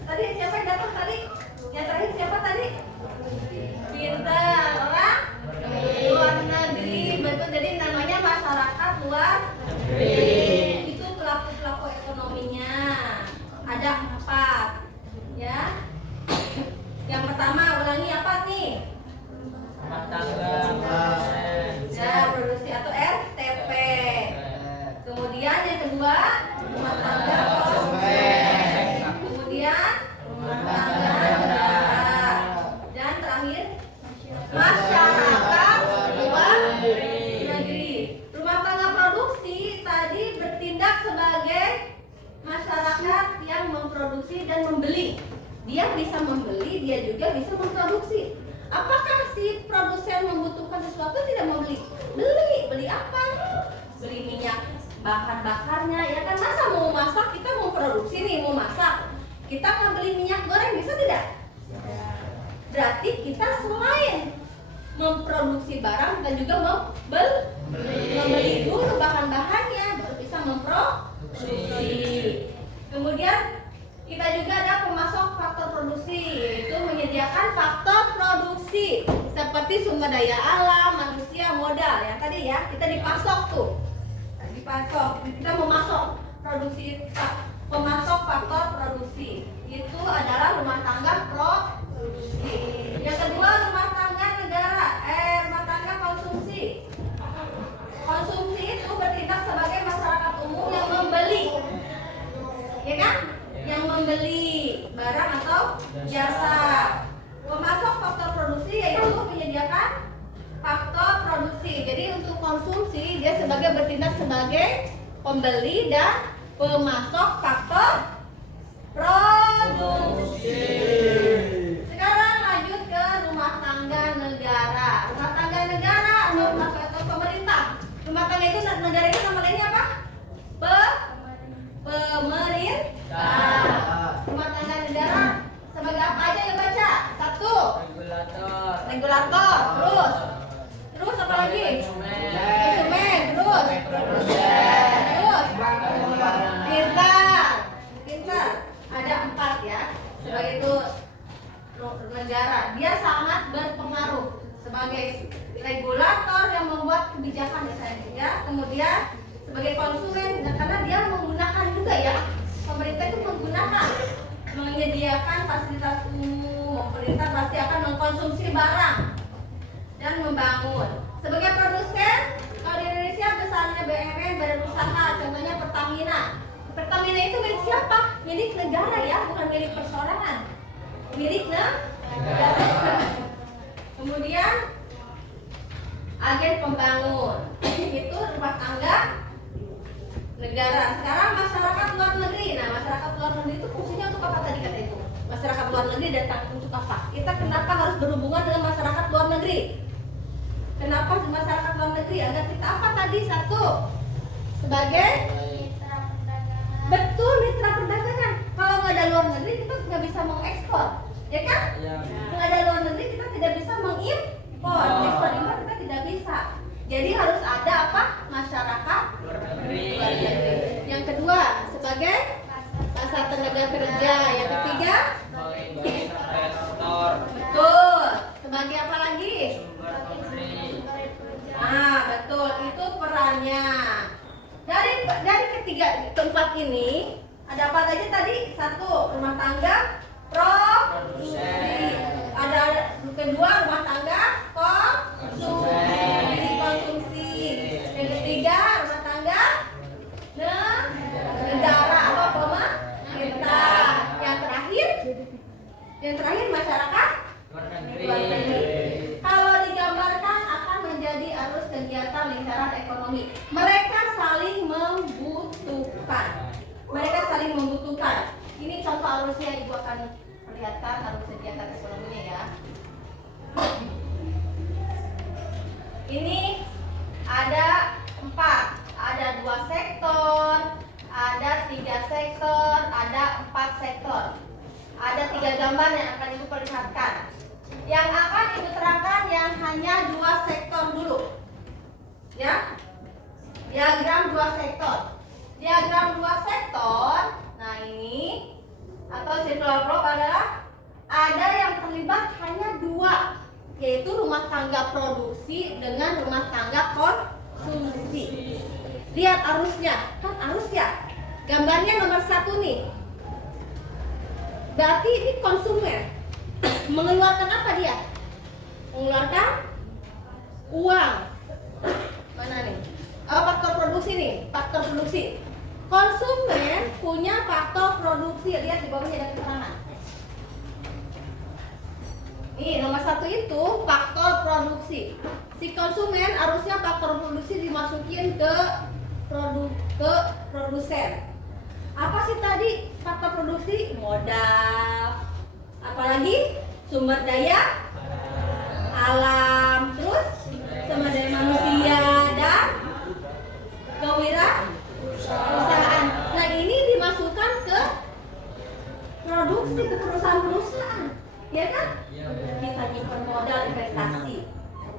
tadi siapa yang datang tadi? Yang terakhir siapa tadi? Pintar orang luar negeri. Betul, jadi namanya masyarakat luar negeri. Itu pelaku ekonominya. Ada 4 ya. Yang pertama ulangi apa nih? Rumah tangga. Ya, produksi atau RTP. Kemudian yang kedua rumah tangga konsumen. Kemudian rumah tangga negara. Dan terakhir masyarakat luar negeri. Rumah tangga produksi tadi bertindak sebagai masyarakat yang memproduksi dan membeli. Dia bisa membeli, dia juga bisa memproduksi. memproduksi. Apakah si produsen membutuhkan sesuatu? Tidak membeli. Beli apa? Beli minyak bahan bakarnya, ya kan? Masa mau masak kita mau produksi nih, mau masak. Kita nggak beli minyak goreng, bisa tidak? Berarti kita selain memproduksi barang, kita juga membeli dulu bahan-bahannya, baru bisa memproduksi. Kemudian kita juga ada pemasok faktor produksi, yaitu menyediakan faktor produksi seperti sumber daya alam, manusia, modal. Yang tadi ya, kita dipasok tuh. Dipasok, kita memasok produksi, pemasok faktor produksi. Itu adalah rumah tangga produksi. Yang kedua, rumah tangga negara, rumah tangga konsumsi. Konsumsi itu bertindak sebagai masyarakat umum yang membeli, ya kan? Yang membeli barang atau jasa. Pemasok faktor produksi yaitu menyediakan faktor produksi. Jadi untuk konsumsi dia bertindak sebagai pembeli dan pemasok faktor produksi. Sekarang lanjut ke rumah tangga negara. Rumah tangga negara atau pemerintah. Rumah tangga itu negara itu nama lainnya apa? Pemerintah. Rumah tangga negara sebagai apa aja yang baca? Satu, regulator. Terus apa lagi? Konsumen. Terus pintar. Ada 4 ya. Sebagai itu negara, dia sangat berpengaruh sebagai regulator yang membuat kebijakan ya. Kemudian sebagai konsumen, karena dia menggunakan juga ya, pemerintah itu menyediakan fasilitas umum. Pemerintah pasti akan mengkonsumsi barang dan membangun. Sebagai produsen, kalau di Indonesia besarnya BUMN, badan usaha, contohnya Pertamina. Pertamina itu milik siapa? Milik negara ya, bukan milik perseorangan. Milik negara. Kemudian agen pembangun itu rumah tangga negara. Sekarang masyarakat luar negeri. Nah, masyarakat luar negeri itu fungsinya untuk apa tadi kata itu? Masyarakat luar negeri datang untuk apa? Kita kenapa harus berhubungan dengan masyarakat luar negeri? Kenapa masyarakat luar negeri? Agar kita apa tadi? Satu, sebagai betul mitra perdagangan. Kalau nggak ada luar negeri kita nggak bisa mengekspor, ya kan? Nggak ada luar negeri kita tidak bisa mengimpor, ekspor impor kita tidak bisa. Jadi harus ada apa? Masyarakat luar negeri. Yang kedua sebagai pasar tenaga kerja. Yang ketiga betul. Sebagai apa lagi? Nah betul, itu perannya. Dari ketiga tempat ini ada apa aja tadi? Satu, rumah tangga produksi. Ada kedua, rumah tangga konsumsi. Yang ketiga, rumah tangga negara atau pemerintah. Yang terakhir masyarakat luar negeri. Kalau digambarkan akan menjadi arus kegiatan lingkaran ekonomi. Mereka saling membutuhkan. Ini contoh arusnya, Ibu akan perlihatkan arus kegiatan ekonominya ya. Ini ada 4, ada 2 sektor, ada 3 sektor, ada 4 sektor. Ada 3 gambar yang akan Ibu perlihatkan. Yang akan Ibu terangkan yang hanya 2 sektor dulu. Ya. Diagram 2 sektor. Diagram 2 sektor. Nah, ini atau circular block adalah ada yang terlibat hanya 2, yaitu rumah tangga produksi dengan rumah tangga konsumsi. Lihat arusnya, kan arus ya. Gambarnya nomor 1 nih. Berarti ini konsumen. Mengeluarkan apa dia? Mengeluarkan uang. Mana nih? Faktor produksi nih, faktor produksi. Konsumen punya faktor produksi. Lihat di bawahnya ada keterangan. Nih, nomor 1 itu faktor produksi. Si konsumen harusnya faktor produksi dimasukin ke produsen. Apa sih tadi faktor produksi? Modal. Apalagi sumber daya alam, terus sumber daya manusia dan kewirausahaan. Nah, ini dimasukkan ke produksi, ke perusahaan-perusahaan, ya kan? Kita nyimpen modal investasi,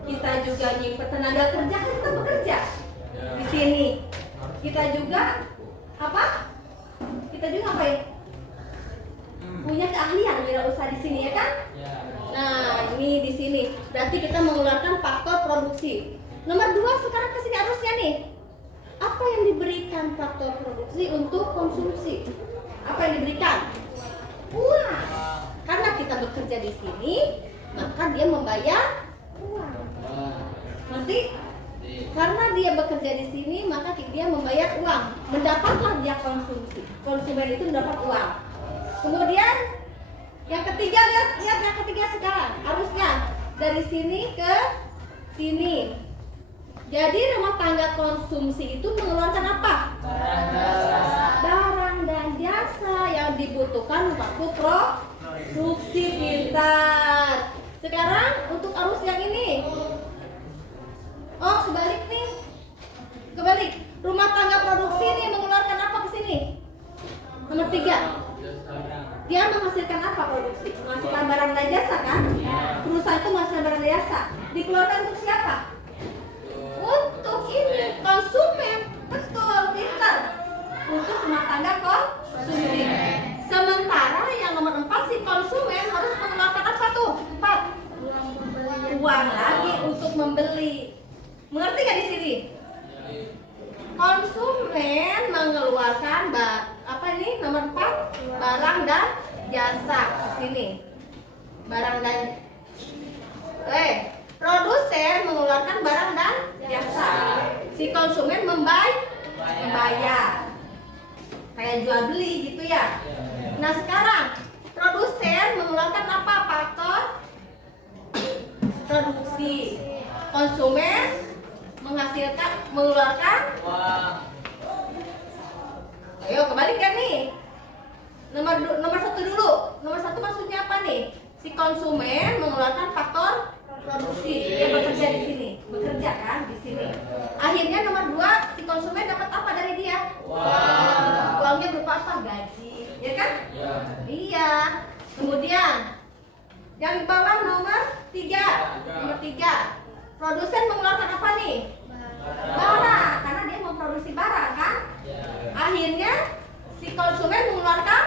kita juga nyimpen tenaga kerja, kan kita bekerja di sini. Kita juga apa? Kita juga ngapain? Punya keahlian wirausaha di sini, ya kan? Nah, ini di sini berarti kita mengeluarkan faktor produksi. Nomor 2 sekarang ke sini arusnya nih. Apa yang diberikan faktor produksi untuk konsumsi? Apa yang diberikan? Uang. Karena kita bekerja di sini, maka dia membayar uang. Nanti karena dia bekerja di sini, maka dia membayar uang. Mendapatlah dia konsumsi. Konsumen itu mendapat uang. Kemudian yang ketiga, lihat yang ketiga sekarang arusnya dari sini ke sini. Jadi rumah tangga konsumsi itu mengeluarkan apa? Barang dan jasa yang dibutuhkan waktu produksi. Pintar. Sekarang untuk arus yang ini. Oh, sebalik nih. Kebalik. Rumah tangga produksi ini mengeluarkan apa ke sini? Nomor 3. Dia menghasilkan apa produksi? Menghasilkan barang dan jasa kan? Perusahaan itu menghasilkan barang dan jasa. Dikeluarkan untuk siapa? Untuk ini konsumen. Betul, pintar. Untuk rumah tangga konsumsi. Sementara yang nomor 4 si konsumen harus mengeluarkan apa tuh? 4. Uang lagi untuk membeli. Mengerti gak di sini? Konsumen mengeluarkan apa ini nomor 4 barang dan jasa di sini. Barang dan produsen mengeluarkan barang dan jasa. Si konsumen membayar. Kayak jual beli gitu ya. Nah, sekarang produsen mengeluarkan apa faktor produksi. Konsumen mengeluarkan uang. Ayo kembalikan nih. Nomor 1 dulu. Nomor 1 maksudnya apa nih? Si konsumen mengeluarkan faktor produksi. Dia bekerja di sini, bekerja kan di sini. Akhirnya nomor 2 si konsumen dapat apa dari dia? Uang. Uangnya berupa apa? Gaji, ya kan? Ya. Iya. Kemudian yang di bawah nomor 3. Nomor 3. Produsen mengeluarkan apa nih? Barang, karena dia memproduksi barang kan? Akhirnya si konsumen mengeluarkan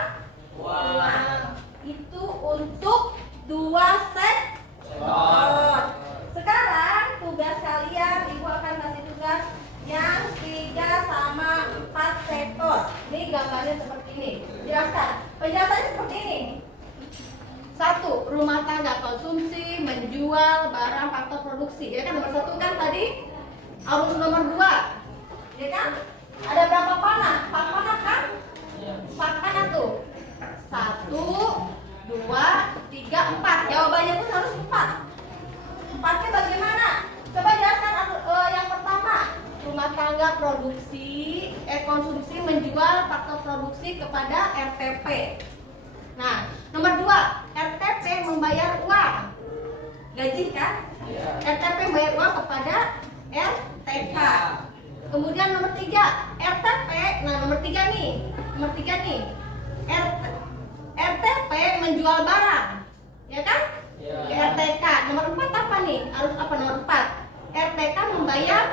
uang. Itu untuk 2 sektor. Sekarang tugas kalian, ibu akan kasih tugas yang 3 sama 4 sektor. Ini gambarnya seperti ini. Jelaskan. Penjelasannya seperti ini. 1. Rumah tangga konsumsi menjual barang faktor produksi. Ya kan nomor 1 kan tadi arus nomor 2. Ya kan? Ada berapa panah? 4 panah kan? 4 panah tuh. 1, 2, 3, 4. Jawabannya pun harus 4. 4-nya bagaimana? Coba jelaskan yang pertama. Rumah tangga konsumsi menjual faktor produksi kepada RTP. Nah, nomor 2, RTP membayar uang. Gaji kan? RTP membayar uang kepada RTK. Kemudian nomor 3, RTP. Nah, nomor 3 nih. RTP menjual barang. Ya kan? Ke RTK. Nomor 4 apa nih? Harus apa nomor 4? RTK membayar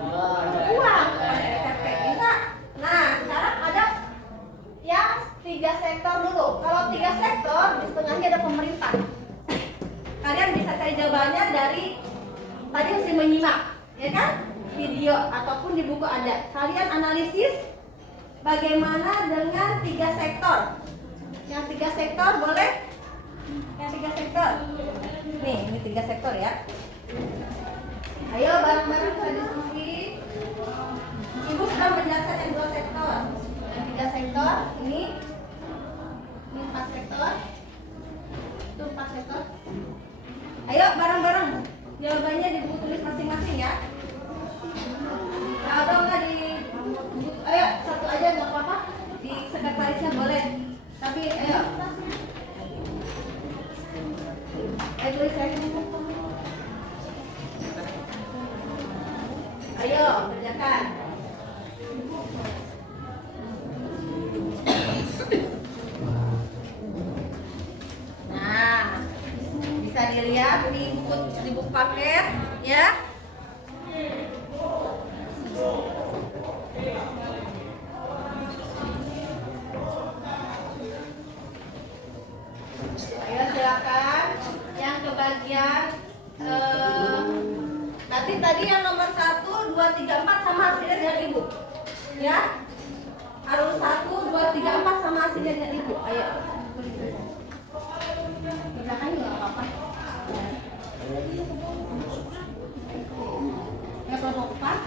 uang kepada RTP. Bisa? Nah, sekarang ada yang 3 sektor dulu. Kalau 3 sektor, di setengahnya ada pemerintah. Kalian bisa cari jawabannya dari tadi mesti menyimak, ya kan? Video ataupun di buku ada. Kalian analisis bagaimana dengan 3 sektor. Yang 3 sektor boleh? Yang 3 sektor. Nih, ini 3 sektor ya. Ayo bareng-bareng kita diskusi. Ibu sudah menjelaskan yang 2 sektor. Yang 3 sektor ini 4 sektor. Itu 4 sektor. Ayo bareng-bareng. Jawabannya di buku tulis masing-masing ya. Atau enggak di buku, ayo satu aja nggak apa-apa. Di sekretarisnya boleh. Tapi ayo. Ayo tulis lagi. Ayo kerjakan. Nah, bisa dilihat di buku paket ya. Ayo silakan yang kebagian nanti tadi yang nomor 1, 2, 3, 4 sama hasilnya dengan ibu ya, harus 1, 2, 3, 4 sama hasilnya dengan ibu. Ayo kerjakan juga nggak apa-apa ya. Kelompok 4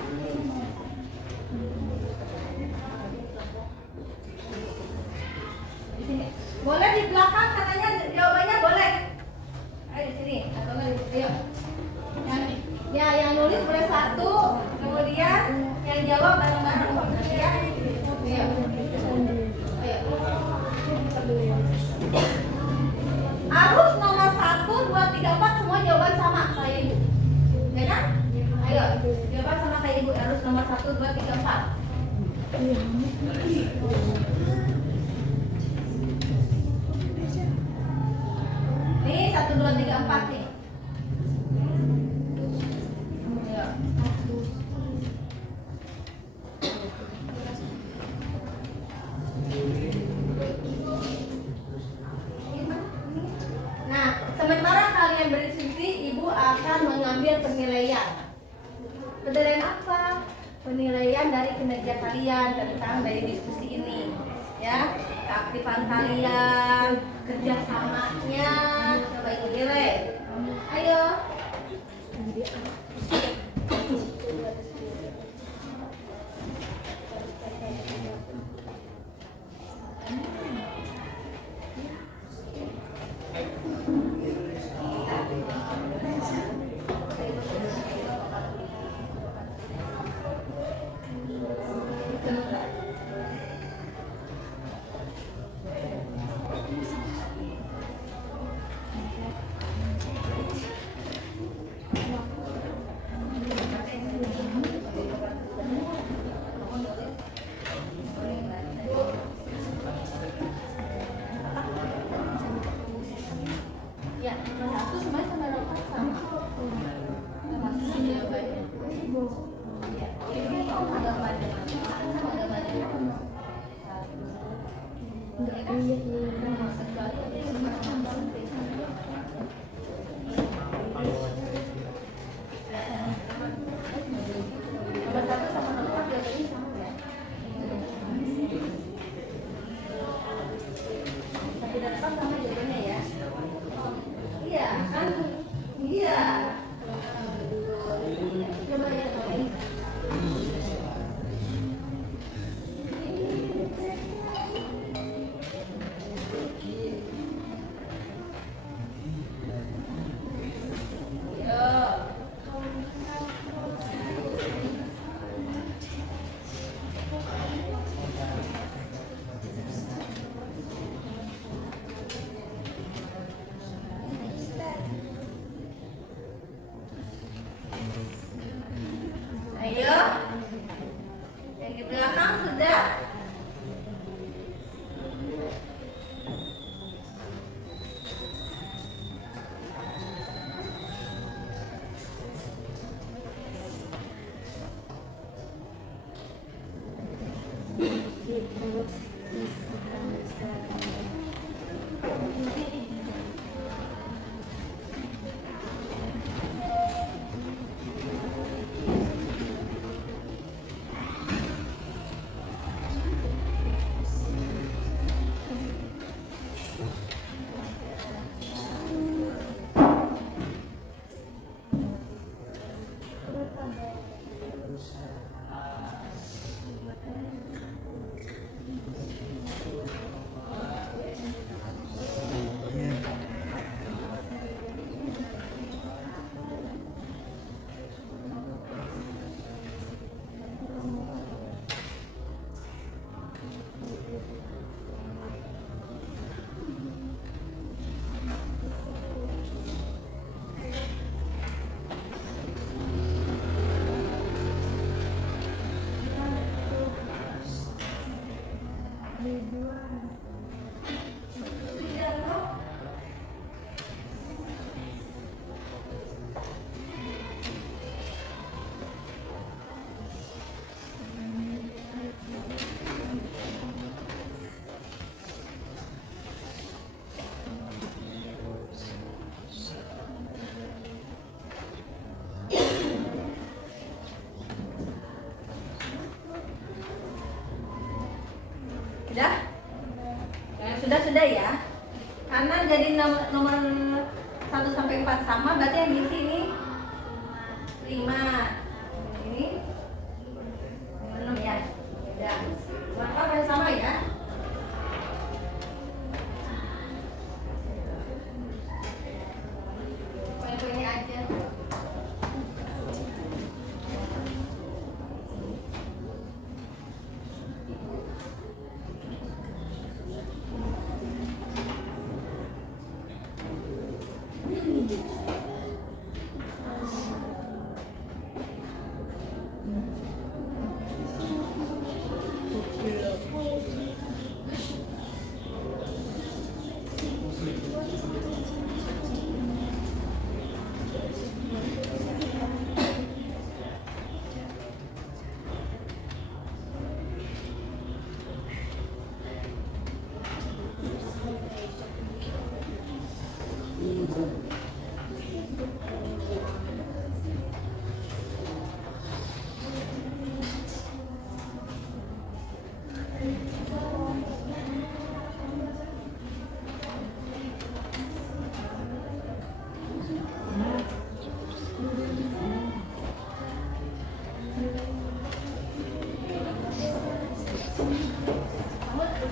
di sini boleh, di belakang katanya jawabannya boleh. Ayo di sini atau nggak di, ayo yang nulis boleh 1, kemudian yang jawab bareng-bareng ya. Ayo harus nomor 1, 2, 3, 4 semua jawaban sama kayak ibu ya kan. Ayo jawaban sama kayak ibu, harus nomor 1, 2, 3, 4. Nih 1, 2, 3, 4 nih. Nah, sementara kalian berdiskusi, ibu akan mengambil penilaian. Penilaian apa? Penilaian dari kinerja kalian tentang dari diskusi ini, ya. Keaktifan kalian, kerjasamanya, coba ibu nilai. Ayo. Ya, nomor 1 semuanya sama nomor sama. Termasuk jawabannya. Ya, ini ada banyak. Ada banyak. Nomor 1 sama nomor 4 jawabannya sama ya. Tapi depan sama jawabannya ya. Iya kan? Iya. Coba ya. Ayo, yang di belakang sudah. Kamu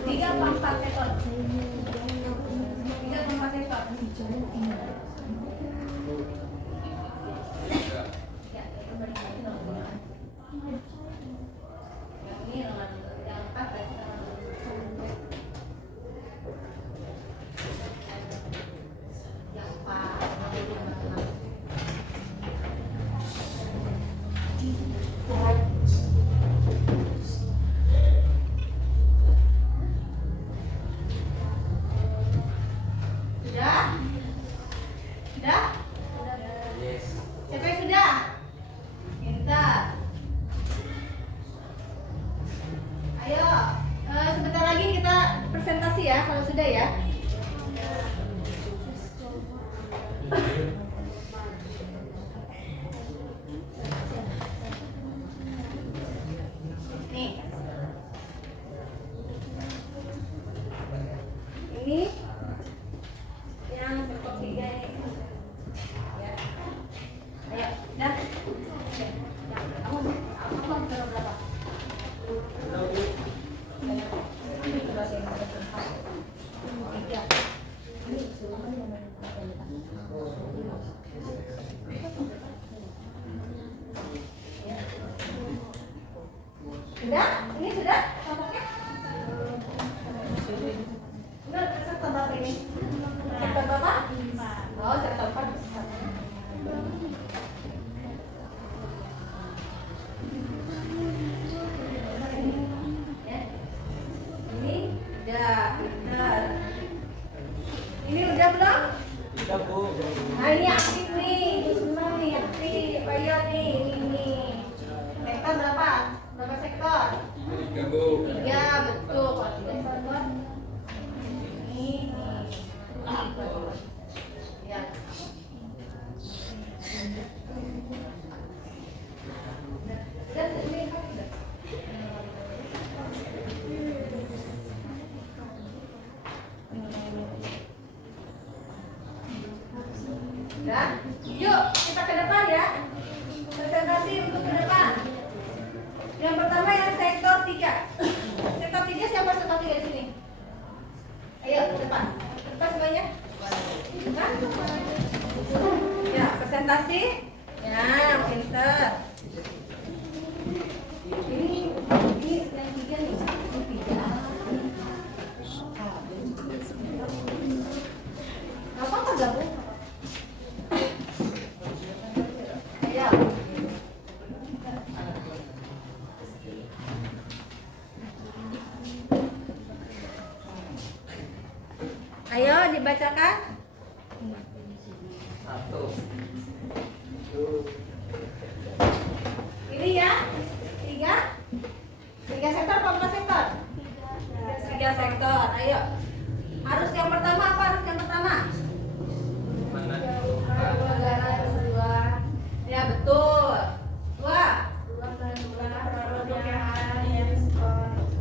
3 apa 4 ekor? 3 apa 4 ekor? Ya, itu balik lagi nomor 2. Yang ini nomor yang 4 berarti nomor 2. Yang 4 nomor 6. Sudah? Sudah? Yes. Siapa yang sudah? Pintar. Ayo, sebentar lagi kita presentasi ya, kalau sudah ya. Nih. Ini yang sektor 3 ini. Ya. Ayo, dah. Oke. Ya, kamu taruh berapa? Ini sebagai nomor 4. 3. Ini semuanya nomor 4. Ya. Sudah? Ini sudah? Contohnya? Sudah, sektor berapa ini? Sektor berapa? 5. Oh, sektor 4. Ya. Ini udah, benar. Ini udah belum? Udah, Bu. Nah, ini aktif nih, senang nih, aktif. Ayo nih, ini. Sektor berapa? Berapa sektor? 3, Bu. 3, betul. Kalau 3 sektor. Ini. Ya. Dan ini udah. Udah? Yuk, kita ke depan ya. Presentasi untuk ke depan. Yang pertama yang sektor 3. Sektor 3 siapa sektor 3 di sini? Ayo ke depan. Ke depan semuanya. Hah? Ya, presentasi. Ya, pinter. Ini yang 3 nih. Ini 3. Gak apa-apa gabung. Ayo. Ayo dibacakan. 1. Ini ya. 3. 3 sektor apa 4 sektor? 3 sektor. Ayo. Harus yang pertama apa? Harus yang pertama? Mana? Negara kedua. Ya betul. 2.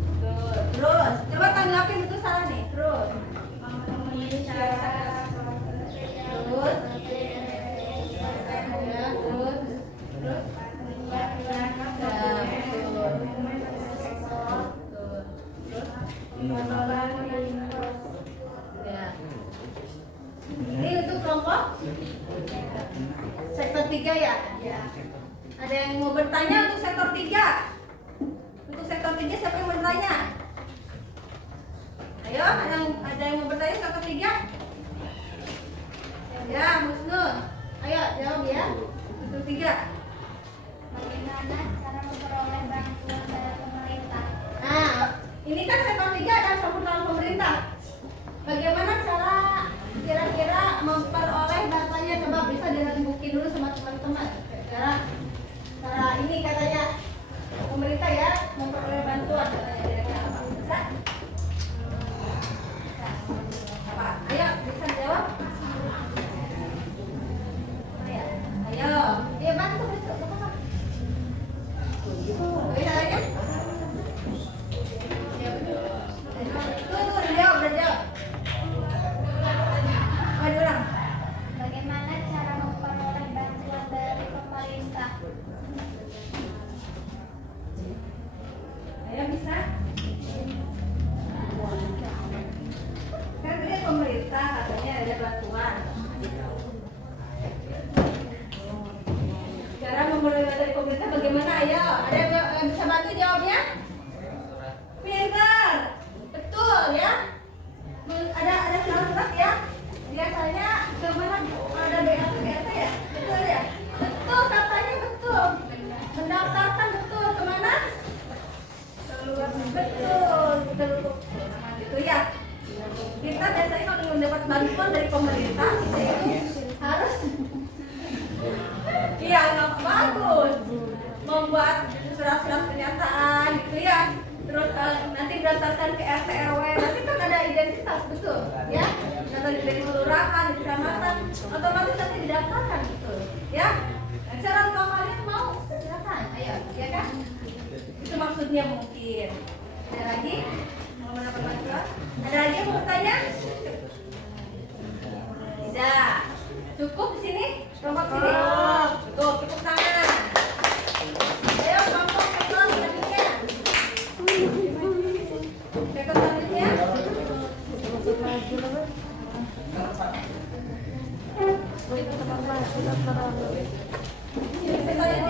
Betul. Terus, coba tanggapin itu salah nih. Terus. Terus. Ya, terus. Terus. Ya, betul. Ya. Ini untuk kelompok sektor 3 ya? Ya. Ada yang mau bertanya untuk sektor 3? Untuk sektor 3 siapa yang bertanya? Ayo, ada yang mau bertanya sektor 3? Ya, Musnun. Ayo jawab ya. Itu 3. Bagaimana cara memperoleh bantuan dari pemerintah? Nah, ini kan sektor 3 dan sempurna pemerintah. Bagaimana cara kira-kira memperoleh datanya? Coba bisa dirembukin dulu sama teman-teman. Cara ini katanya pemerintah ya memperoleh bantuan katanya kira-kira apa? Bisa? Apa? Ayo, bisa jawab? Ayo. Iya, bantu. Bagaimana? Bagaimana cara memperoleh bantuan dari pemerintah? Ayo bisa. Kan tadi pemerintah katanya ada bantuan. Cara memperoleh bantuan dari pemerintah bagaimana? Ayo, ada yang bisa bantu jawabnya? Pintar, betul ya. Ada surat ya. Biasanya kemana ada BRT ya? Betul ya? Betul katanya betul. Mendaftarkan betul kemana? Keluar betul. Gitu ya. Kita biasanya kalau mendapat bantuan dari pemerintah kita itu harus iya nggak bagus membuat surat-surat pernyataan gitu ya. Terus nanti berdasarkan ke RT RW nanti kan ada identitas betul ya, data dari kelurahan di kecamatan otomatis nanti didaftarkan betul ya. Nah, cara kalau kalian mau silakan ayo ya kan, itu maksudnya mungkin. Ada lagi mau mendapat bantuan? Ada lagi yang mau bertanya? Tidak, cukup di sini, kelompok sini tuh cukup tangan. Ayo kelompok sektor selanjutnya. Sektor selanjutnya. Selanjutnya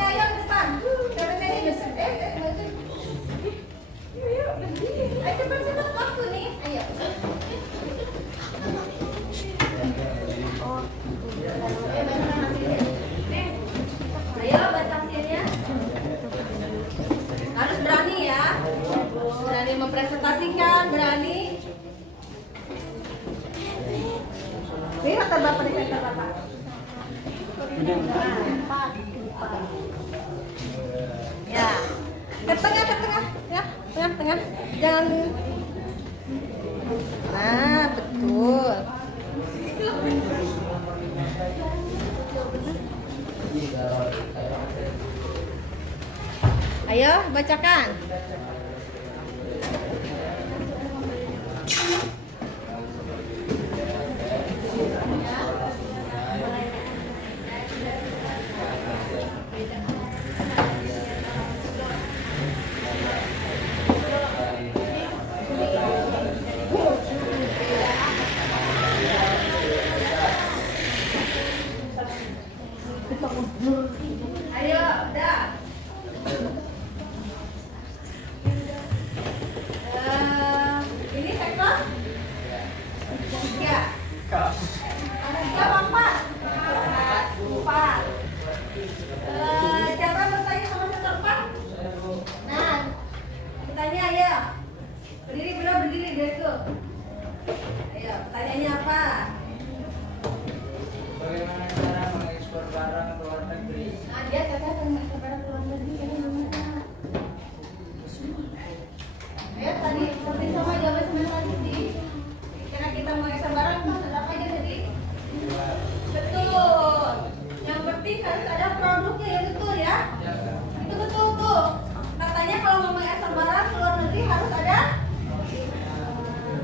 ayo ke depan. Ayo cepat waktu nih. Ayo. Ayo baca hasilnya. Harus berani ya. Berani mempresentasikan, berani. Lihat Bapak di sektor Bapak. Ya. Ke tengah ya. Tengah. Jangan. Nah, betul. Ayo bacakan. Ayo, udah. Ini sektor 3. Ada 3 apa? 4. Siapa yang bertanya sama sektor 4? Nah, bertanya ya. Berdiri dari itu. Ayo, pertanyaannya apa? Bagaimana cara mengekspor barang ke luar negeri? Nah, dia katanya mengekspor barang ke luar negeri gimana? Ayo tadi seperti sama jawaban tadi sih. Karena kita mengekspor barang kan apa aja tadi? Betul. Yang penting harus ada produknya ya betul ya. Itu betul tuh. Katanya kalau mau mengekspor barang ke luar negeri harus ada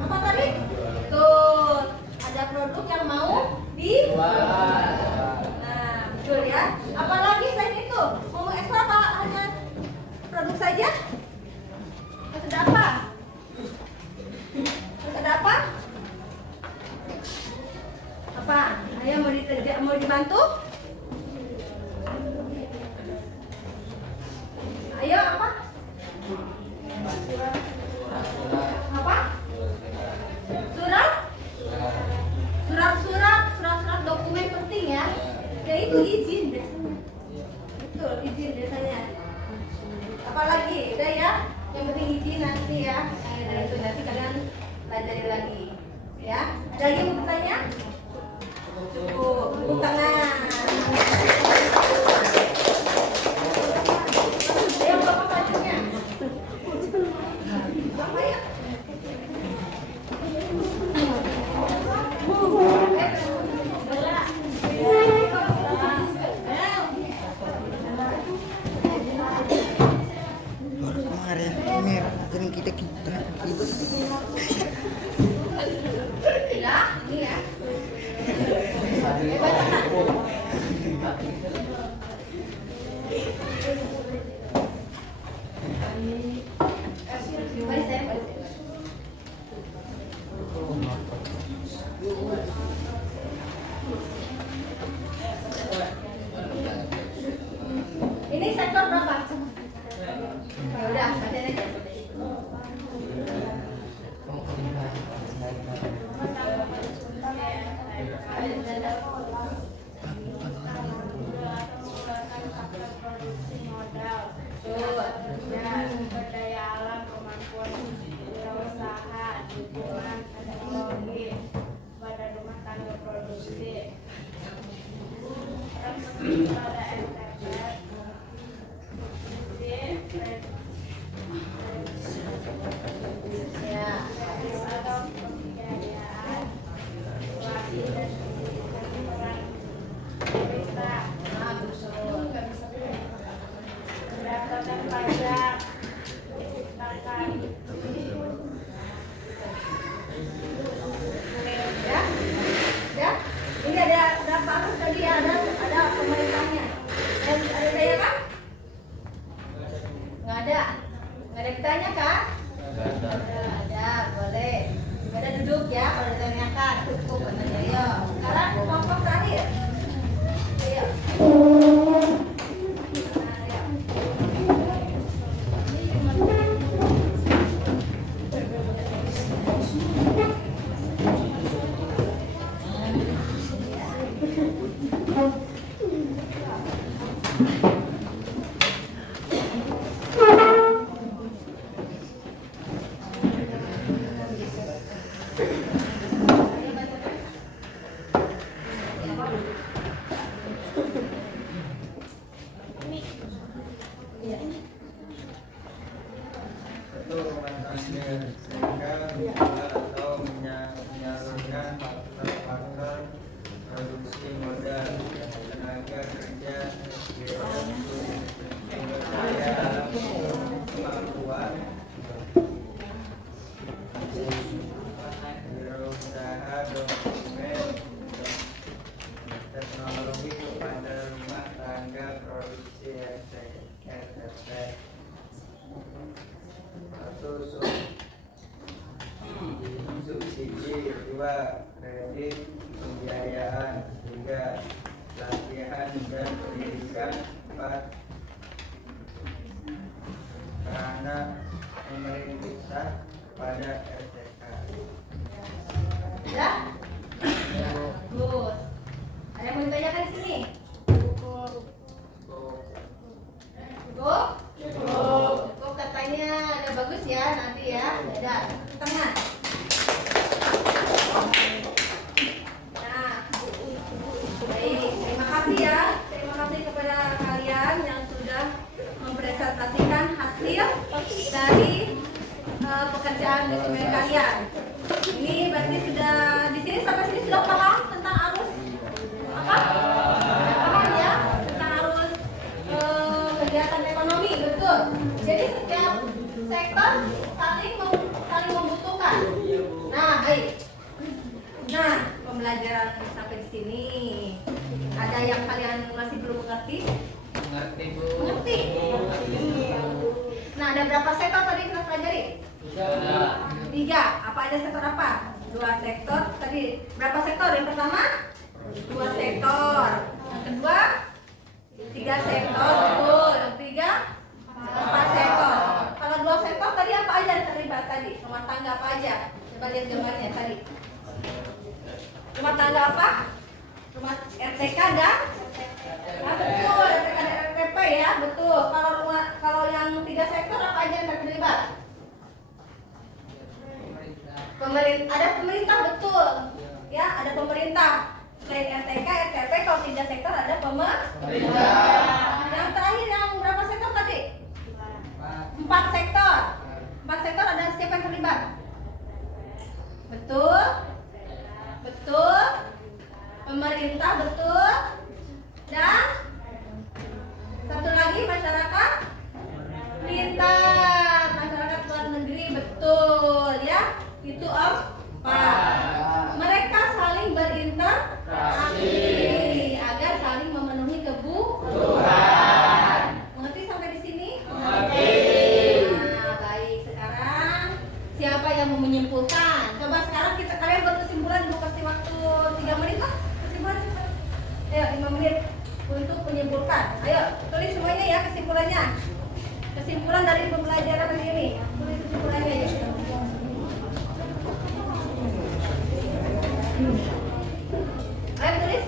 apa tadi? Betul. Ada produk yang mau dijual. Nah, betul ya. Apalagi selain itu, mau mengekspor apa hanya produk saja? Harus ada apa? Harus ada apa? Apa? Ayo mau dibantu? Ayo apa? Apa? Surat dokumen Ya itu izin biasanya. Betul, izin biasanya. Apalagi, udah ya. Yang penting izin nanti ya. Nah, itu nanti kalian pelajari lagi. Ya, ada lagi yang mau bertanya? Cukup, tepuk tangan. Ayo, bapak bajunya. Bapak ya. Ini sering kita Ya, ini ya. Ini sektor berapa? Ya udah, bacain aja. Sumber daya alam, kemampuan wirausaha, dukungan teknologi, badan rumah tangga produksi, pada MTP, Ya. atau pembiayaan, wakil dan peran pemerintah, pendapatan pajak, diciptakan. Ya, ya. Ini ada berapa arus tadi ya? Ada pemerintahnya. Dan ada daya kan? Nggak ada. Nggak ada ditanya kan? Ada, boleh. Nggak ada duduk ya kalau ditanyakan. Cukup katanya. Ayo. Sekarang kelompok terakhir. Ayo. Nah, ayo. Satu rumah tangga sehingga atau menyalurkan faktor produksi modal tenaga kerja sumber daya alam kemampuan wirausaha dokumen teknologi kepada rumah tangga produksi RTP. Satu subsidi, dua kredit pembiayaan, tiga latihan dan pendidikan, empat karena pemerintah pada RTK. Ya? Bagus. Ada yang mau ditanyakan di sini? Cukup? Cukup katanya ada bagus ya nanti ya. Ada tengah. Nah, baik. Terima kasih ya. Terima kasih kepada kalian yang sudah mempresentasikan hasil dari pekerjaan dokumen kalian. Ini berarti sudah di sini sampai sini sudah paham tentang arus apa? Paham ya tentang arus kegiatan ekonomi, betul. Jadi setiap sektor saling membutuhkan. Nah, baik. Nah, pembelajaran sampai di sini. Ada yang kalian masih belum mengerti? Mengerti, Bu? Mengerti. Nah, ada berapa sektor tadi kita pelajari? Tiga. Apa aja sektor apa? Dua sektor tadi. Berapa sektor? Yang pertama? Dua sektor. Yang kedua? Tiga sektor. Betul. Yang ketiga? Empat sektor. Kalau dua sektor tadi apa aja yang terlibat tadi? Rumah tangga apa aja? Coba lihat gambarnya tadi. Rumah tangga apa? Rumah RTK dan Ada pemerintah betul. Ya, ada pemerintah. Selain RTK, RTP, kalau 3 sektor ada pemerintah. Yang terakhir yang berapa sektor tadi? 4 sektor. 4 sektor ada siapa yang terlibat? Betul. Betul. Pemerintah betul. Dan satu lagi masyarakat pintar, masyarakat luar negeri betul ya. Itu 4. Mereka saling berinteraksi agar saling memenuhi kebutuhan. Mengerti sampai di sini? Mengerti. Nah, baik. Sekarang siapa yang mau menyimpulkan? Coba sekarang kalian buat kesimpulan, dulu kasih waktu 3 menit lah. Kesimpulan cepat. Ayo 5 menit untuk menyimpulkan. Ayo tulis semuanya ya kesimpulannya. Kesimpulan dari pembelajaran hari ini. Tulis kesimpulannya ya. Ayo tulis.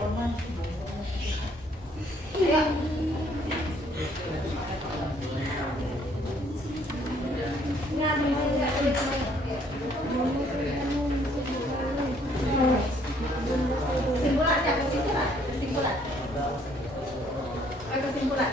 Ayo. Nah, tulis semuanya. Kesimpulan ya, kesimpulan. Kesimpulan. Ayo kesimpulan.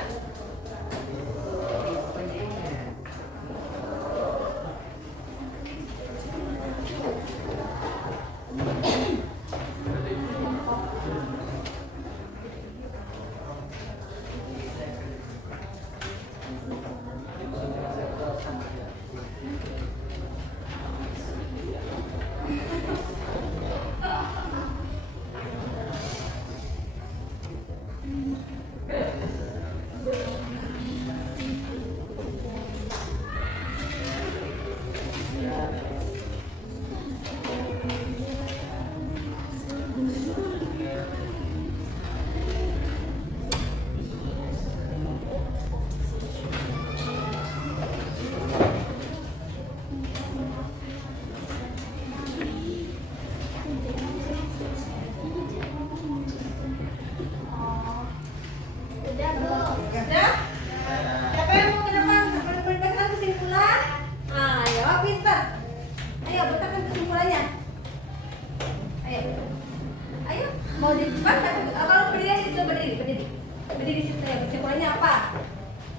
Udah belum? Udah? Siapa yang mau ke depan? Berikan kesimpulan? Ayo, pintar. Ayo, berikan kesimpulannya. Ayo. Ayo, mau di depan? Kalau berdiri di situ, berdiri. Berdiri di situ. Ayo, kesimpulannya apa?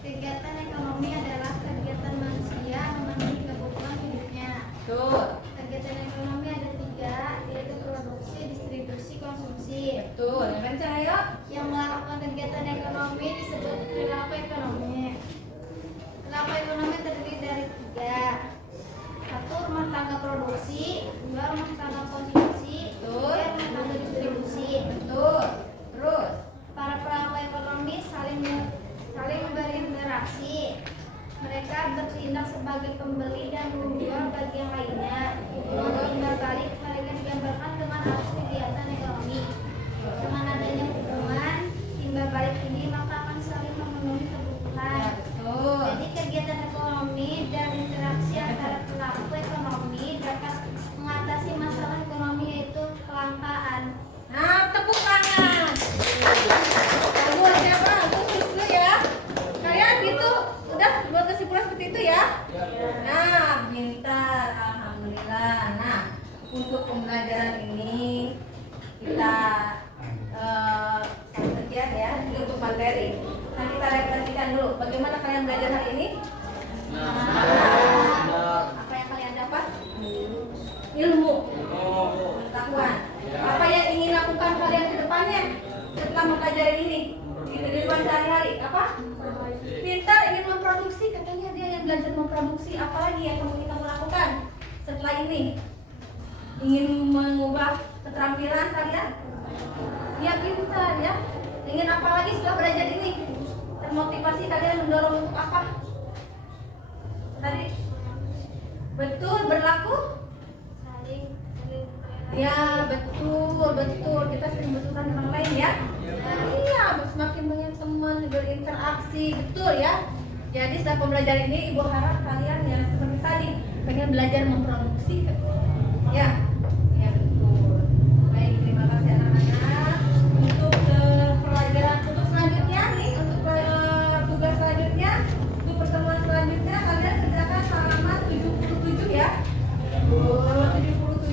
Kegiatan ekonomi adalah kegiatan manusia memenuhi kebutuhan hidupnya. Tuh. Kegiatan ekonomi ada 3, yaitu produksi, distribusi, konsumsi. Betul. Yang kencang, ayo. Yang melakukan kegiatan ekonomi disebut perilaku ekonomi. Perilaku ekonomi terdiri dari 3. 1. Rumah tangga produksi, 2. Rumah tangga konsumsi, 3. Rumah tangga distribusi. Betul. Terus. Para pelaku ekonomi saling berinteraksi. Mereka bertindak sebagai pembeli dan menjual bagi yang lainnya. Timbal balik mereka digambarkan dengan arus kegiatan ekonomi. Dengan adanya hubungan timbal balik ini maka akan saling memenuhi kebutuhan. Betul. Jadi kegiatan ekonomi dan interaksi antara pelaku ekonomi dapat mengatasi masalah ekonomi yaitu kelangkaan. Nah, tepuk tangan. Buat siapa? Tulis dulu ya. Kalian gitu udah buat kesimpulan seperti itu ya. Nah, pintar. Alhamdulillah. Nah, untuk pembelajaran ini kita sekian ya untuk materi. Nah, kita refleksikan dulu. Bagaimana kalian belajar hari ini? Apa yang kalian dapat? Ilmu, pengetahuan. Apa yang ingin lakukan kalian ke depannya setelah mempelajari ini di kehidupan sehari-hari? Apa? Pintar ingin memproduksi, katanya dia yang belajar memproduksi. Apalagi yang kamu lakukan setelah ini? Ingin mengubah keterampilan kalian? Ya pintar ya. Ingin apa lagi setelah belajar ini? Termotivasi kalian mendorong untuk apa? Tadi betul berlaku? Saling Ya betul kita sering membutuhkan orang lain ya. Iya, semakin banyak teman berinteraksi, betul ya. Jadi setelah pembelajaran ini ibu harap kalian yang seperti tadi pengen belajar memproduksi, ya, ya betul. Baik, terima kasih anak-anak. Untuk pelajaran untuk selanjutnya nih, untuk tugas selanjutnya, untuk pertemuan selanjutnya kalian kerjakan halaman 77 ya. Halaman 77.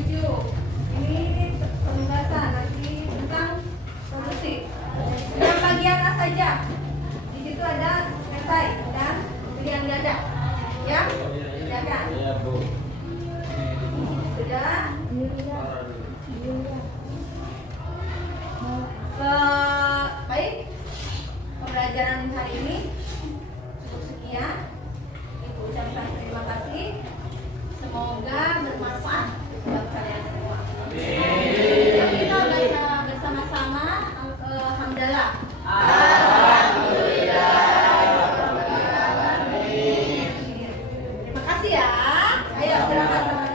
pembelajaran hari ini cukup sekian. Ibu ucapkan terima kasih. Semoga bermanfaat buat kalian semua. Yuk kita baca bersama-sama hamdalah. Terima kasih ya. Ayo silakan.